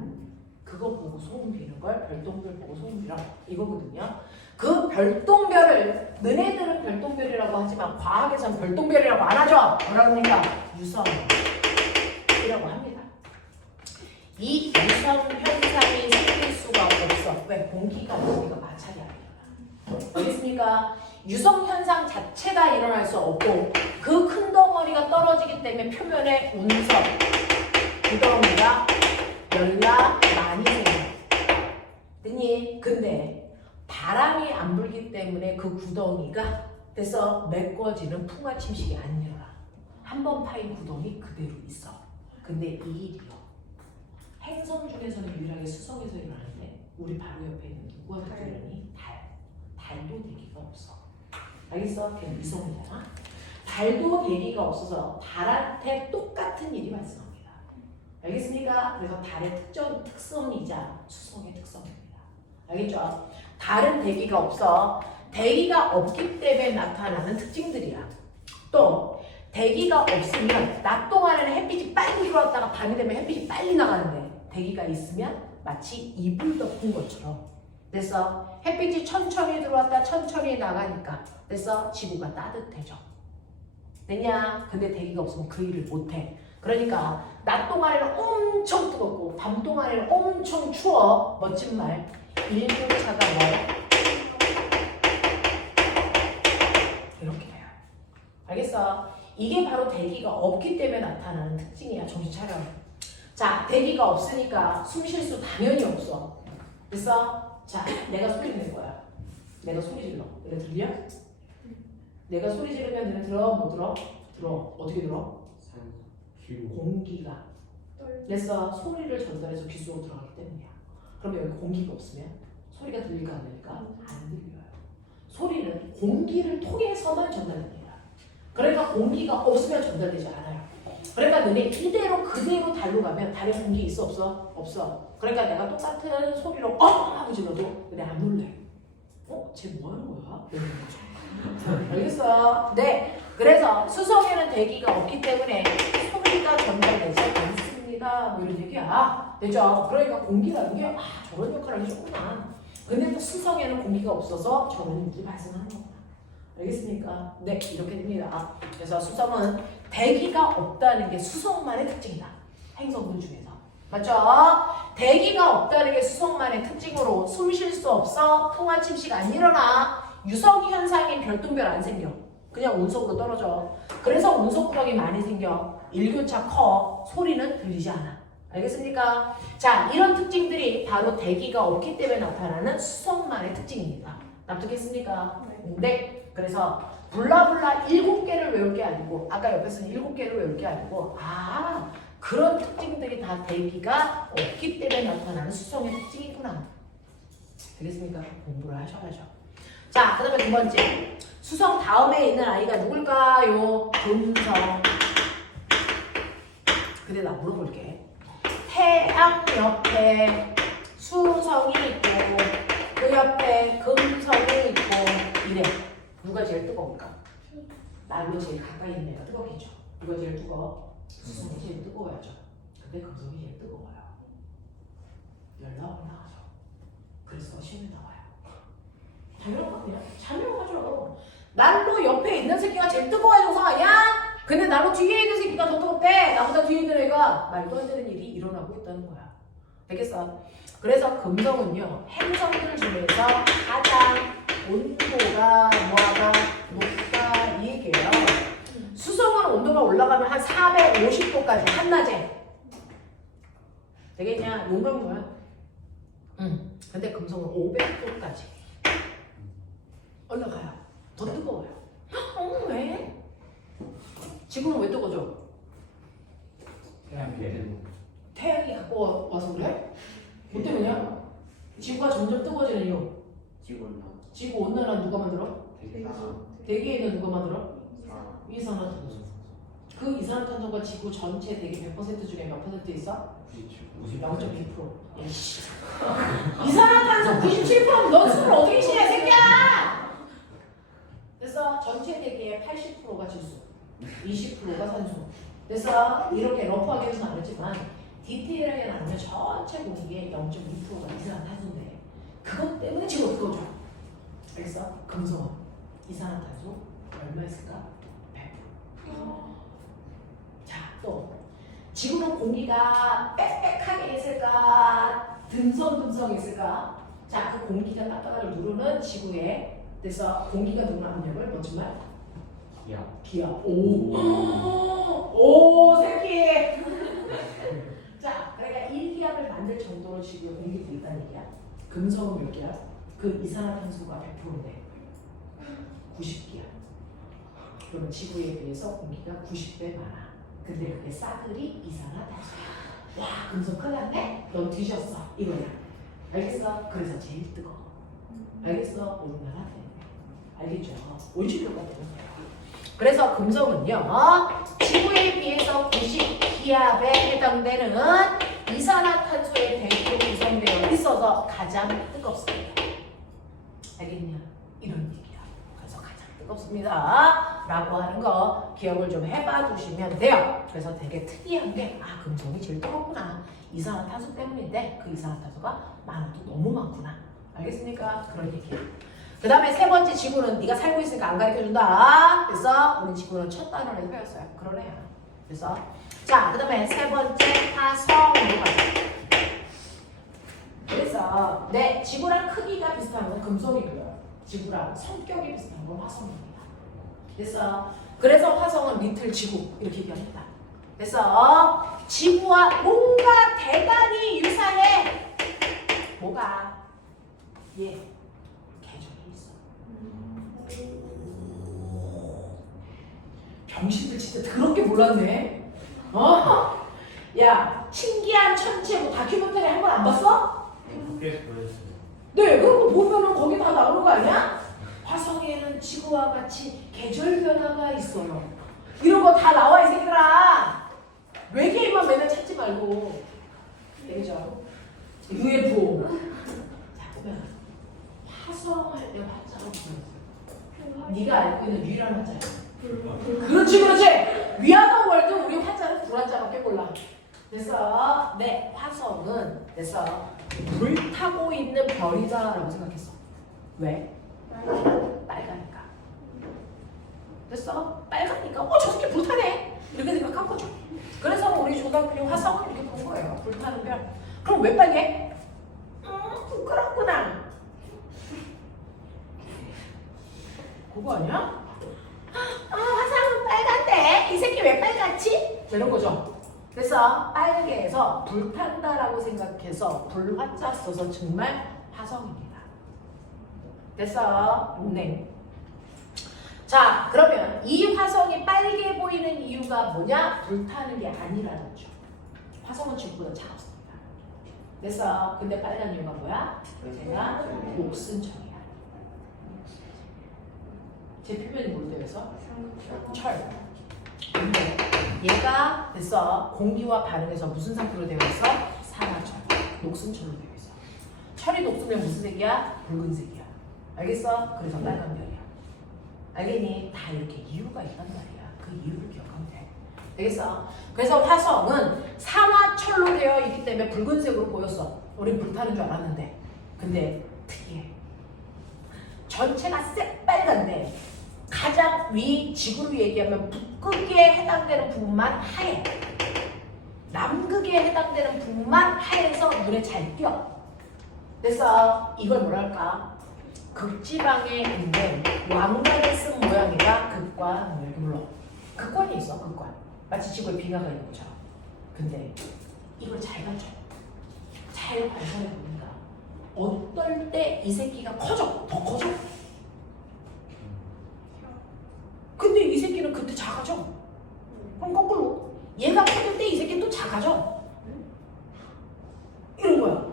그거 보고 소음 비는 걸 별똥별 보고 소음 빌어 이거거든요. 그 별똥별을 너네들은 별똥별이라고 하지만 과학에서는 별똥별이라고 안 하죠. 뭐라 그럽니까? 유성이라고 합니다. 이 유성 현상이 생길 수가 없어. 왜? 공기가 없으니까 마찰이 안 일어나. 알겠습니까? 유성 현상 자체가 일어날 수 없고 그 큰 덩어리가 떨어지기 때문에 표면에 운석, 구덩이가 연락 많이 생겨. 됐니? 근데 바람이 안 불기 때문에 그 구덩이가 돼서 메꿔지는 풍화 침식이 안 일어나. 한 번 파인 구덩이 그대로 있어. 근데 이 일이요. 행성 중에서는 유일하게 수성에서 일어나는데 우리 바로 옆에 있는 누구한테 일어나니? 달. 달도 대기가 없어. 알겠어? 걔는 위성이잖아. 달도 대기가 없어서 달한테 똑같은 일이 발생합니다. 알겠습니까? 그래서 달의 특성이자 수성의 특성입니다. 알겠죠? 달은 대기가 없어. 대기가 없기 때문에 나타나는 특징들이야. 또 대기가 없으면 낮 동안에는 햇빛이 빨리 들어왔다가 밤이 되면 햇빛이 빨리 나가는데 대기가 있으면 마치 이불 덮은 것처럼 그래서 햇빛이 천천히 들어왔다 천천히 나가니까 그래서 지구가 따뜻해져. 됐냐? 근데 대기가 없으면 그 일을 못해. 그러니까 낮 동안에는 엄청 뜨겁고 밤 동안에는 엄청 추워. 멋진 말. 일교차가 뭐야? 이렇게 돼요. 알겠어? 이게 바로 대기가 없기 때문에 나타나는 특징이야. 정신 차려. 자, 대기가 없으니까 숨 쉴 수 당연히 없어. 됐어? 자, 내가 소리 낼 거야. 내가 소리 질러. 내가 들려? 내가 소리 지르면 너네 들어? 못 들어? 들어. 어떻게 들어? 공기가. 그래서 소리를 전달해서 귀 속으로 들어가기 때문이야. 그럼 여기 공기가 없으면 소리가 들릴까 안 들릴까? 안 들려요. 소리는 공기를 통해서만 전달됩니다. 그러니까 공기가 없으면 전달되지 않아요. 그러니까 너네 이대로 그대로 달로 가면 달에 공기 있어 없어? 없어. 그러니까 내가 똑같은 소리로 하고 질러도 너네 안 놀래. 쟤 뭐 하는 거야? 알겠어? 네. 그래서 수성에는 대기가 없기 때문에 소리가 전달되지 않습니다. 뭐 이런 얘기야. 되죠? 그러니까 공기라는 게 저런 역할을 해줬구나. 근데 또 수성에는 공기가 없어서 저런 일이 발생하는 거구나. 알겠습니까? 네, 이렇게 됩니다. 그래서 수성은 대기가 없다는 게 수성만의 특징이다. 행성들 중에서. 맞죠? 대기가 없다는 게 수성만의 특징으로 숨 쉴 수 없어. 통화 침식 안 일어나. 유성 현상인 별똥별 안 생겨. 그냥 운석으로 떨어져. 그래서 운석구멍이 많이 생겨. 일교차 커. 소리는 들리지 않아. 알겠습니까? 자, 이런 특징들이 바로 대기가 없기 때문에 나타나는 수성만의 특징입니다. 납득했습니까? 네. 그래서 블라블라 7개를 외울 게 아니고 아까 옆에서는 7개를 외울 게 아니고 그런 특징들이 다 대기가 없기 때문에 나타나는 수성의 특징이구나. 되겠습니까? 공부를 하셔야죠. 자, 그 다음에 두 번째. 수성 다음에 있는 아이가 누굴까요? 금성. 근데 나 물어볼게. 태양 옆에 수성이 있고 그 옆에 금성이 있고 이래. 누가 제일 뜨거울까? 날로 제일 가까이 있는 애가 뜨겁겠죠. 누가 제일 뜨거워? 수성이 제일 뜨거워야죠. 근데 금성이 제일 뜨거워요. 연락 나가죠. 그래서 시험에 나와요. 당연한 거 아니야? 자명하죠. 난로 옆에 있는 새끼가 제일 뜨거워야 정상 아니야? 근데 난로 뒤에 있는 새끼가 더 뜨겁대. 나보다 뒤에 있는 애가 말도 안 되는 일이 일어나고 있다는 거야. 되겠어? 그래서 금성은요, 행성들 중에서 가장 온도가 뭐가 높다 이 얘기예요. 수성은 온도가 올라가면 한 450도까지 한낮에 되겠냐? 용감한 거야. 근데 금성은 500도까지 올라가요. 더 뜨거워요. 왜? 지구는 왜 뜨거워져? 태양이 갖고 와서 그래? 뭐 때문이야? 지구가 점점 뜨거워지는 이유. 지구 온난화 누가 만들어? 대기에 있는 누가 만들어? 이산화탄소. 그 이산화탄소가 지구 전체 대기 100% 중에 몇 퍼센트 있어? 0.2%. 이산화탄소 97%면 넌 술을 어떻게 쉬냐 새끼야! 그래서 전체 대기의 80%가 질소, 20%가 산소. 그래서 이렇게 러프하게 해서는 안 했지만 디테일하게 나누면 전체 공기의 0.2%가 이산화탄소인데 그것 때문에 지구가 뜨거워져. 알겠어? 금성은 이산화탄소 얼마 있을까? 100%. 자, 또 지구는 공기가 빽빽하게 있을까? 듬성듬성 있을까? 자, 그 공기가 땅바닥을 누르는 지구에 그래서 공기가 누르는 압력을 뭔지 말? 기압. 오, 새끼. 자, 그러니까 1기압을 만들 정도로 지구에 공기가 있다는 얘기야. 금성은 몇 기압? 그 이산화탄소가 100%인데 90기압. 그러면 지구에 비해서 공기가 90배 많아. 근데 그게 싸그리 이산화탄소야. 와, 금성 큰일 났네? 넌 뒤졌어. 이거야. 알겠어? 그래서 제일 뜨거워. 알겠어? 우리나라 알겠죠? 온실료가 되는 거야. 그래서 금성은요, 지구에 비해서 90기압에 해당되는 이산화탄소의 대기로 구성되어 있어서 가장 뜨겁습니다. 알겠냐? 이런 얘기야. 그래서 가장 뜨겁습니다. 라고 하는 거 기억을 좀 해봐 주시면 돼요. 그래서 되게 특이한 게 금성이 제일 뜨겁구나. 이산화탄소 때문인데 그 이산화탄소가 많아도 너무 많구나. 알겠습니까? 그런 얘기야. 그 다음에 세 번째 지구는 네가 살고 있으니까 안 가르쳐준다. 그래서 우리 지구는 첫 단어를 배웠어요. 그런 애야. 그래서 자, 그 다음에 세 번째 화성으로 가자. 그래서 지구랑 크기가 비슷한 건 금속이고요. 지구랑 성격이 비슷한 건 화성입니다. 그래서 화성은 리틀 지구 이렇게 얘기합니다. 그래서 지구와 뭔가 대단히 유사해. 뭐가? 계절이 있어. 병신들 진짜 더럽게 몰랐네. 야, 신기한 천체 뭐 다큐멘터리 한 번 안 봤어? 밖에서 보였어요. 네, 그런 거 보면은 거기 다 나오는 거 아니야? 화성에는 지구와 같이 계절 변화가 있어요. 이런 거 다 나와 이 새끼들아. 외계인만 맨날 찾지 말고. 되죠? UFO. 자, 보면 화성을 내가 화자로 보였어요. 네가 알고 있는 유일한 화자야. 그렇지. 위아더 월드 우리 화자는 불화자밖에 몰라. 그래서 화성은 불 타고 있는 별이다라고 생각했어. 왜? 빨가니까. 빨가니까 저 새끼 불타네 이렇게 생각한 거죠. 그래서 우리 조상들이 화성을 이렇게 본 거예요. 불타는 별. 그럼 왜 빨개? 부끄럽구나. 그거 아니야? 화성은 빨간데 이 새끼 왜 빨갛지? 이런 거죠. 그래서 빨개 해서 불탄다라고 생각해서 불화자 써서 정말 화성입니다. 됐어? 네. 자, 그러면 이 화성이 빨개 보이는 이유가 뭐냐? 불타는 게 아니라는 거죠. 화성은 지구보다 차갑습니다. 됐어? 근데 빨간 이유가 뭐야? 제가 옥슨철이야. 제 표면이 뭔데 그래서? 철. 근데 얘가 공기와 반응해서 무슨 상태로 되어 있어? 산화철. 녹슨철로 되어 있어. 철이 녹으면 무슨 색이야? 붉은색이야. 알겠어? 그래서 빨간 별이야. 알겠니? 다 이렇게 이유가 있단 말이야. 그 이유를 기억하면 돼. 알겠어? 그래서 화성은 산화철로 되어 있기 때문에 붉은색으로 보였어. 우린 불타는 줄 알았는데. 근데 특이해. 전체가 새빨간데 가장 위 지구로 얘기하면 북극에 해당되는 부분만 하얘. 남극에 해당되는 부분만 하얘서 눈에 잘 띄어. 그래서 이걸 뭐랄까? 극지방에 있는 왕관을 쓴 모양이다. 극관, 이렇게 불러. 극관이 있어, 극관. 마치 지구에 빙하가 있는 것처럼. 근데 이걸 잘 가져. 잘 관찰해 보니까 어떨 때 이 새끼가 커져, 더 커져. 근데 이 새끼는 그때 작아져. 그럼 거꾸로 얘가 커질 때 이 새끼는 또 작아져. 이런 거야.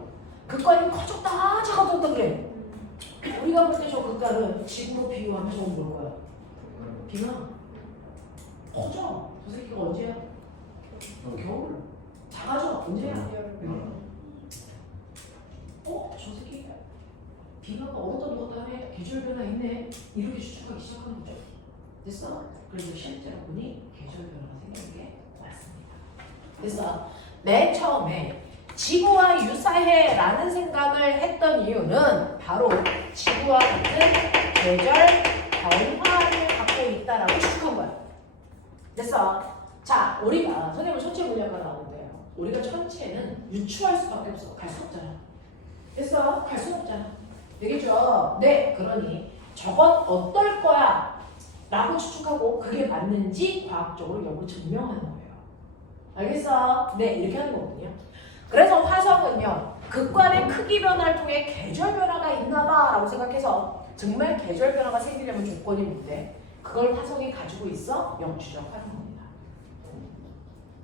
극관이 커졌다 작아졌다 그래. 우리가 볼 때 저 극관은 지구로 비교하면 저건 뭘 거야? 빙하. 커져. 저 새끼가 언제야? 겨울. 작아져. 언제야? 저 새끼 빙하가 어디다 누웠다 하네. 계절 변화 있네. 이렇게 추측하기 시작하는 거죠. 됐어? 그래서 실제로 보니 계절 변화가 생기는 게 맞습니다. 그래서 맨 처음에 지구와 유사해 라는 생각을 했던 이유는 바로 지구와 같은 계절 변화를 갖고 있다라고 추측한 거야. 됐어? 자, 우리가 선생님은 천체 물리학과 나오는데요. 우리가 천체는 유추할 수밖에 없어. 갈 수 없잖아. 됐어? 갈 수 없잖아. 되겠죠? 네, 그러니 저건 어떨 거야? 라고 추측하고 그게 맞는지 과학적으로 역으로 증명하는 거예요. 알겠어? 네, 이렇게 하는 거거든요. 그래서 화성은요, 극관의 크기 변화를 통해 계절 변화가 있나봐 라고 생각해서 정말 계절 변화가 생기려면 조건이 뭔데? 그걸 화성이 가지고 있어? 역추적 활동입니다.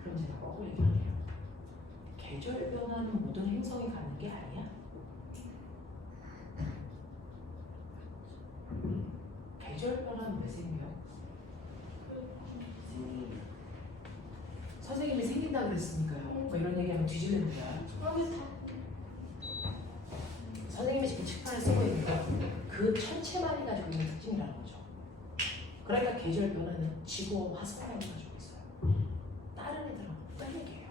그럼 제가 꼭 얘기할게요. 계절 변화는 모든 행성이 갖는 게 아니야. 계절 변화는 왜 생겨? 선생님이 생긴다고 그랬으니까요. 뭐 이런 얘기하면 뒤질리는 거야. 선생님이 지금 칠판을 쓰고 있는 건 그 천체만이 가지고 있는 특징이라는 거죠. 그러니까 계절 변화는 지구와 화성만 가지고 있어요. 다른 애들은 없다는 얘기예요.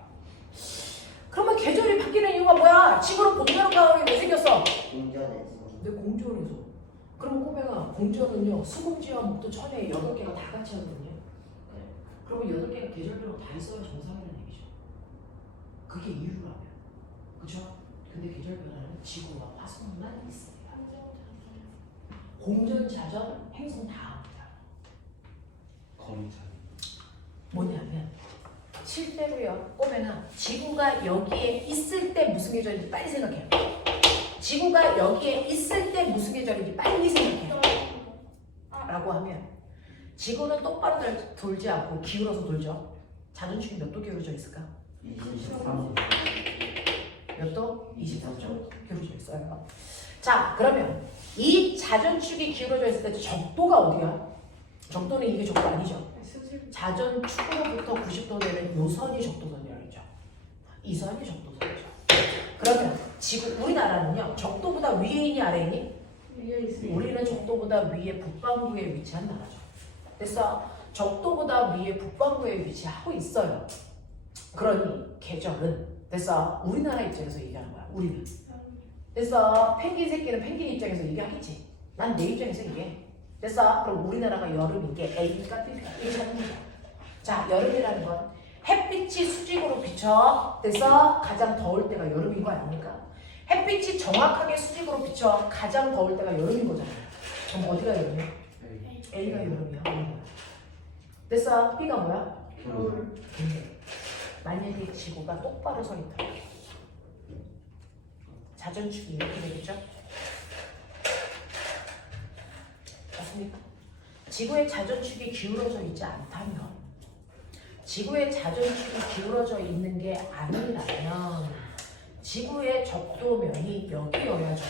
그러면 계절이 바뀌는 이유가 뭐야? 지구는 공전을 가하게 왜 생겼어? 내 공전에서. 그럼 꼬맹아, 공전은요 수공지와 목도 천에 8개가 다 같이 하거든요. 그러면 8개가 계절별로 다 있어야 정상이라는 얘기죠. 그게 이유라면. 그죠? 근데 계절 변화는 지구와 화성만 있습니다. 공전, 자전, 행성 다 합니다. 검찰. 뭐냐면 실제로요 꼬매나 지구가 여기에 있을 때 무슨 계절인지 빨리 생각해요. 지구가 여기에 있을 때 무슨 계절인지 빨리 생각해요. 라고 하면 지구는 똑바로 돌지 않고 기울어서 돌죠. 자전축이 몇 도 기울어져 있을까? 23. 몇 도? 23도 기울어져 있어요. 자 그러면 이 자전축이 기울어져 있을 때 적도가 어디야? 적도는 이게 적도 아니죠. 자전축으로부터 90도 되는 요 선이 적도선이라고 했죠. 이 선이 적도선이죠. 그러면 지금 우리나라는요 적도보다 위에 있니 아래에 있니? 위에 있어요. 우리는 적도보다 위에 북반구에 위치한 나라죠. 그래서 적도보다 위에 북반구에 위치하고 있어요. 그러니 계절은 그래서 우리나라 입장에서 얘기하는 거야. 우리는. 그래서 펭귄 새끼는 펭귄 입장에서 얘기하겠지. 난 내 입장에서 얘기해. 됐어? 그럼 우리나라가 여름인 게 A니까 B니까 1차입니다. 자, 여름이라는 건 햇빛이 수직으로 비쳐. 됐어? 가장 더울 때가 여름인 거 아닙니까? 햇빛이 정확하게 수직으로 비쳐. 가장 더울 때가 여름인 거잖아요. 그럼 어디가 여름이야? A가 여름이야. 됐어? B가 뭐야? 겨울. 만약에 지구가 똑바로 서 있다. 자전축이 이렇게 되겠죠? 맞습니까? 지구의 자전축이 기울어져 있지 않다면 지구의 자전축이 기울어져 있는 게 아니라면 지구의 적도면이 여기여야죠.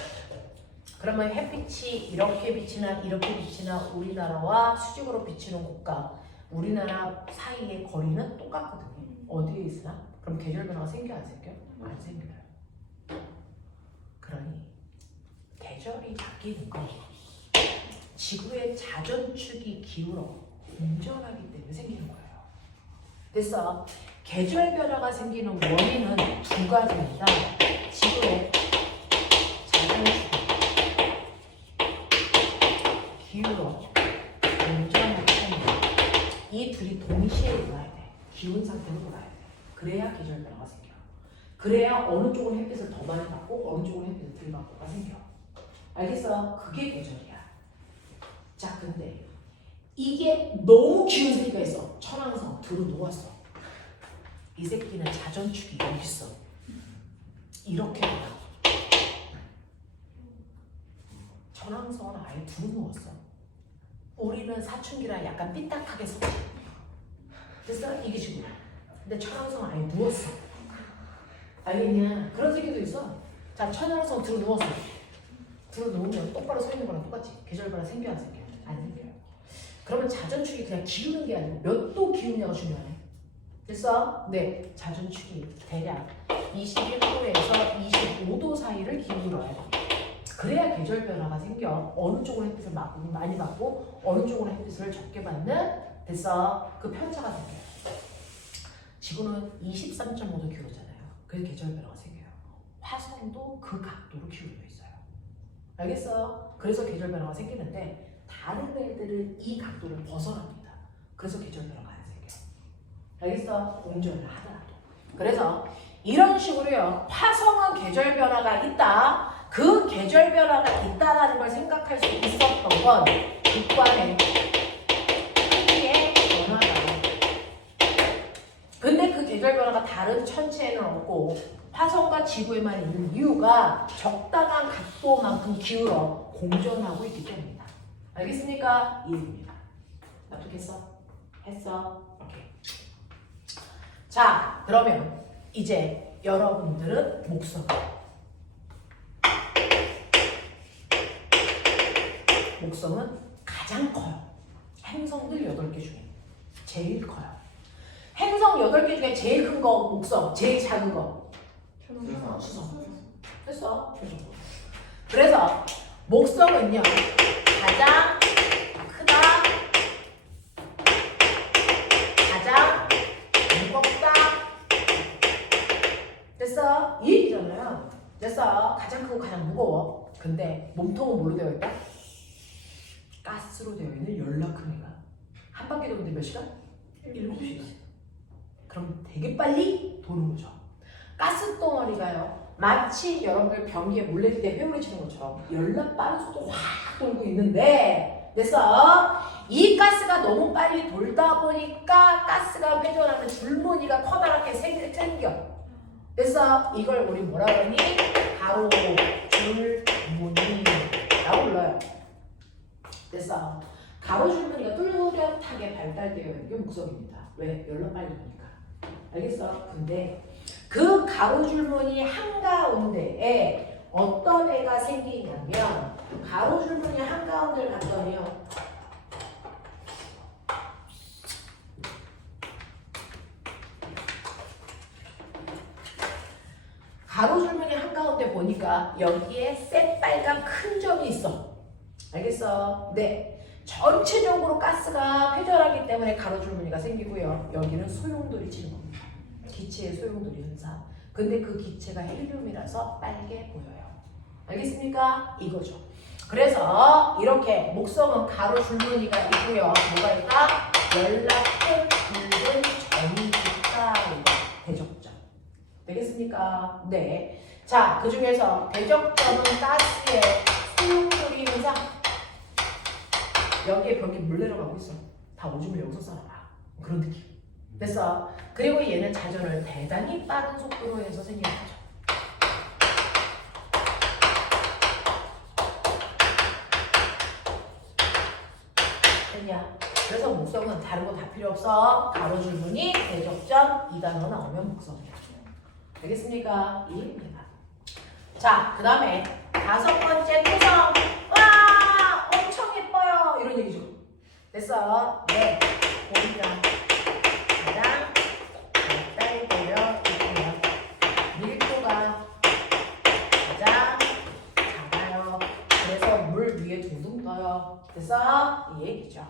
그러면 햇빛이 이렇게 비치나 이렇게 비치나 우리나라와 수직으로 비치는 곳과 우리나라 사이의 거리는 똑같거든요. 어디에 있으나? 그럼 계절 변화가 생겨 안 생겨? 안 생겨요. 그러니 계절이 바뀌는 건 지구의 자전축이 기울어 공전하기 때문에 생기는 거예요. 그래서 계절 변화가 생기는 원인은 두 가지입니다. 지구의 자전축이 기울어 공전하기 때문에 이 둘이 동시에 일어나야 돼. 기운 상태로 돌아야 돼. 그래야 계절 변화가 생겨. 그래야 어느 쪽은 햇빛을 더 많이 받고 어느 쪽은 햇빛을 덜 받고가 생겨. 알겠어? 그게 계절이야. 자, 근데 이게 너무 기운 새끼가 있어. 천왕성 들어 누웠어. 이 새끼는 자전축이 여기 있어. 이렇게 돌아. 천왕성은 아예 들어 누웠어. 우리는 사춘기라 약간 삐딱하게 섰지. 됐어? 이게 지구야. 근데 천왕성은 아예 누웠어. 알겠냐? 그런 새끼도 있어. 자, 천왕성 들어 누웠어. 들어 누우면 똑바로 서 있는 거랑 똑같지. 계절 변화 생겨 안 생겨? 안 생겨요. 그러면 자전축이 그냥 기우는 게 아니고 몇 도 기우냐가 중요하네. 됐어? 네, 자전축이 대략 21도에서 25도 사이를 기울어야 돼. 그래야 계절 변화가 생겨. 어느 쪽으로 햇빛을 많이 받고 어느 쪽으로 햇빛을 적게 받는 됐어? 그 편차가 생겨요. 지구는 23.5도 기울었잖아요. 그래서 계절 변화가 생겨요. 화성도 그 각도로 기울어져 있어요. 알겠어? 그래서 계절 변화가 생기는데 다른 애들은 이 각도를 벗어납니다. 그래서 계절 변화가 안 생겨요. 알겠어? 공전을 하더라도. 그래서 이런 식으로요. 화성은 계절 변화가 있다. 그 계절 변화가 있다라는 걸 생각할 수 있었던 건 극관의 크기의 변화다. 근데 그 계절 변화가 다른 천체에는 없고 화성과 지구에만 있는 이유가 적당한 각도만큼 기울어 공전하고 있기 때문이다. 알겠습니까? 이 얘기입니다. 납득했어? 했어? 오케이. 자, 그러면 이제 여러분들은 목성은 가장 커요. 행성들 8개 중에 제일 커요. 행성 8개 중에 제일 큰 거 목성, 제일 작은 거 수성. 됐어? 그래서 목성은요 가장 크다, 몸통은 뭐로 되어 있다? 가스로 되어 있는 연락흐미가 한 바퀴 도는데 몇 시간? 7시간. 그럼 되게 빨리 도는 거죠. 가스 덩어리가요. 마치 여러분들 변기에 물레질 때 회오리 치는 것처럼 연락 빠른 속도로 확 돌고 있는데 됐어? 이 가스가 너무 빨리 돌다 보니까 가스가 회전하는 줄무늬가 커다랗게 생겨. 됐어? 이걸 우리 뭐라 그러니? 가로 줄무늬라고 불러요. 됐어? 가로 줄무늬가 뚜렷하게 발달되어 있는 게 목성입니다. 왜? 연락 빨리 도니까. 알겠어? 근데 그 가로 줄무늬 한가운데에 어떤 애가 생기냐면 가로 줄무늬 한가운데를 봤더니요. 가로 줄무늬 한가운데 보니까 여기에 새빨간 큰 점이 있어. 알겠어? 네. 전체적으로 가스가 회전하기 때문에 가로 줄무늬가 생기고요. 여기는 소용돌이 치는 겁니다. 기체의 소용돌이 현상. 근데 그 기체가 헬륨이라서 빨개 보여요. 알겠습니까? 이거죠. 그래서 이렇게 목성은 가로 줄무늬가 있고요. 뭐가 있다? 연락해 굵은 점이 있다. 대적점. 되겠습니까? 네. 자, 그 중에서 대적점은 가스의 소용돌이 현상. 여기에 벽이 물 내려가고 있어. 다 오줌을 여기서 싸놔봐. 그런 느낌. 됐어? 그리고 얘는 자전을 대단히 빠른 속도로 해서 생기는 거죠. 됐냐? 그래서 목성은 다른 거 다 필요 없어. 가로 줄무늬, 대적점, 이 단어 나오면 목성이야. 알겠습니까? 이해입니다. 자, 그 다음에 5번째 토성. 와! 엄청 예뻐요. 이런 얘기죠. 됐어? 네. 보니까 가장 발달되어 있고요. 밀도가 가장 작아요. 그래서 물 위에 둥둥 떠요. 됐어? 이 얘기죠.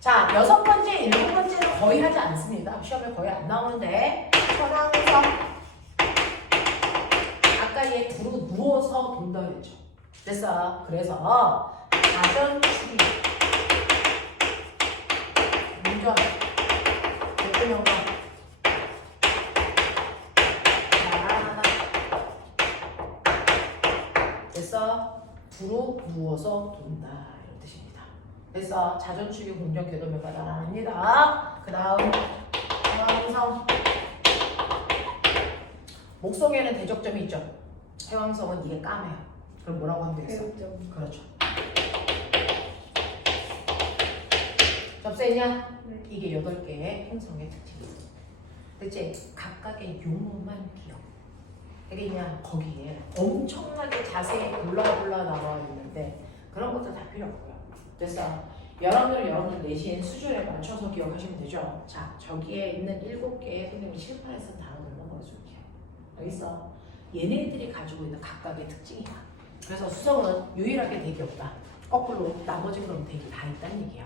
자, 6번째, 7번째는 거의 하지 않습니다. 시험에 거의 안 나오는데 천왕성. 아까 얘 두루 누워서 돈다 그랬죠. 됐어? 그래서 자전축이 운전 대표명과 됐어? 두루 누워서 돈다 이런 뜻입니다. 됐어? 자전축이 공정 궤도명과 나란합니다. 그 다음 해왕성. 목성에는 대적점이 있죠. 해왕성은 이게 까매요. 그럼 뭐라고 하면 되겠어? 대적점. 그렇죠. 접수했냐? 네. 이게 8개의 행성의 특징이에요. 그치? 각각의 용어만 기억. 알겠냐? 거기에 엄청나게 자세히 골라 나와 있는데 그런 것도 다 필요 없고요. 됐어? 여러분들 내신 수준에 맞춰서 기억하시면 되죠. 자, 저기에 있는 7개의 선생님이 실판에 쓴 단어들만 넣어줄게요. 알겠어? 얘네들이 가지고 있는 각각의 특징이야. 그래서 수성은 유일하게 대기 없다. 거꾸로 나머지 그럼 대기 다 있다는 얘기야.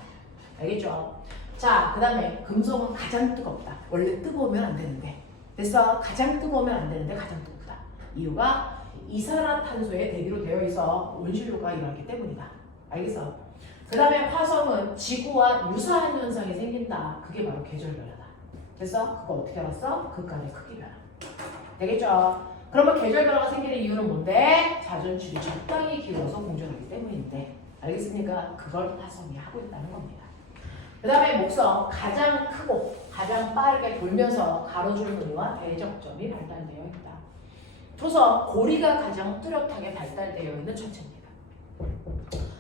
알겠죠? 자, 그 다음에 금성은 가장 뜨겁다. 원래 뜨거우면 안 되는데. 됐어? 가장 뜨거우면 안 되는데 가장 뜨겁다. 이유가 이산화탄소의 대기로 되어 있어 온실효가 일어나기 때문이다. 알겠어? 그 다음에 화성은 지구와 유사한 현상이 생긴다. 그게 바로 계절 변화다. 됐어? 그거 어떻게 알았어? 극간의 크기 변화. 되겠죠? 그러면 계절 변화가 생기는 이유는 뭔데? 자전축이 적당히 기울어서 공전하기 때문인데. 알겠습니까? 그걸 화성이 하고 있다는 겁니다. 그 다음에 목성 가장 크고 가장 빠르게 돌면서 가로줄무늬와 대적점이 발달되어 있다. 토성 고리가 가장 뚜렷하게 발달되어 있는 천체입니다.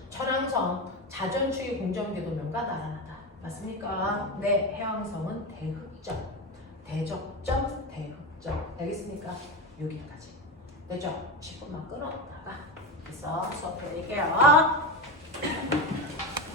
천왕성 자전축이 공전궤도면과 나란하다. 맞습니까? 네, 해왕성은 대흑점, 대적점, 대흑점. 알겠습니까? 여기까지. 됐죠? 10분만 끊었다가 그래서 수업 해드릴게요.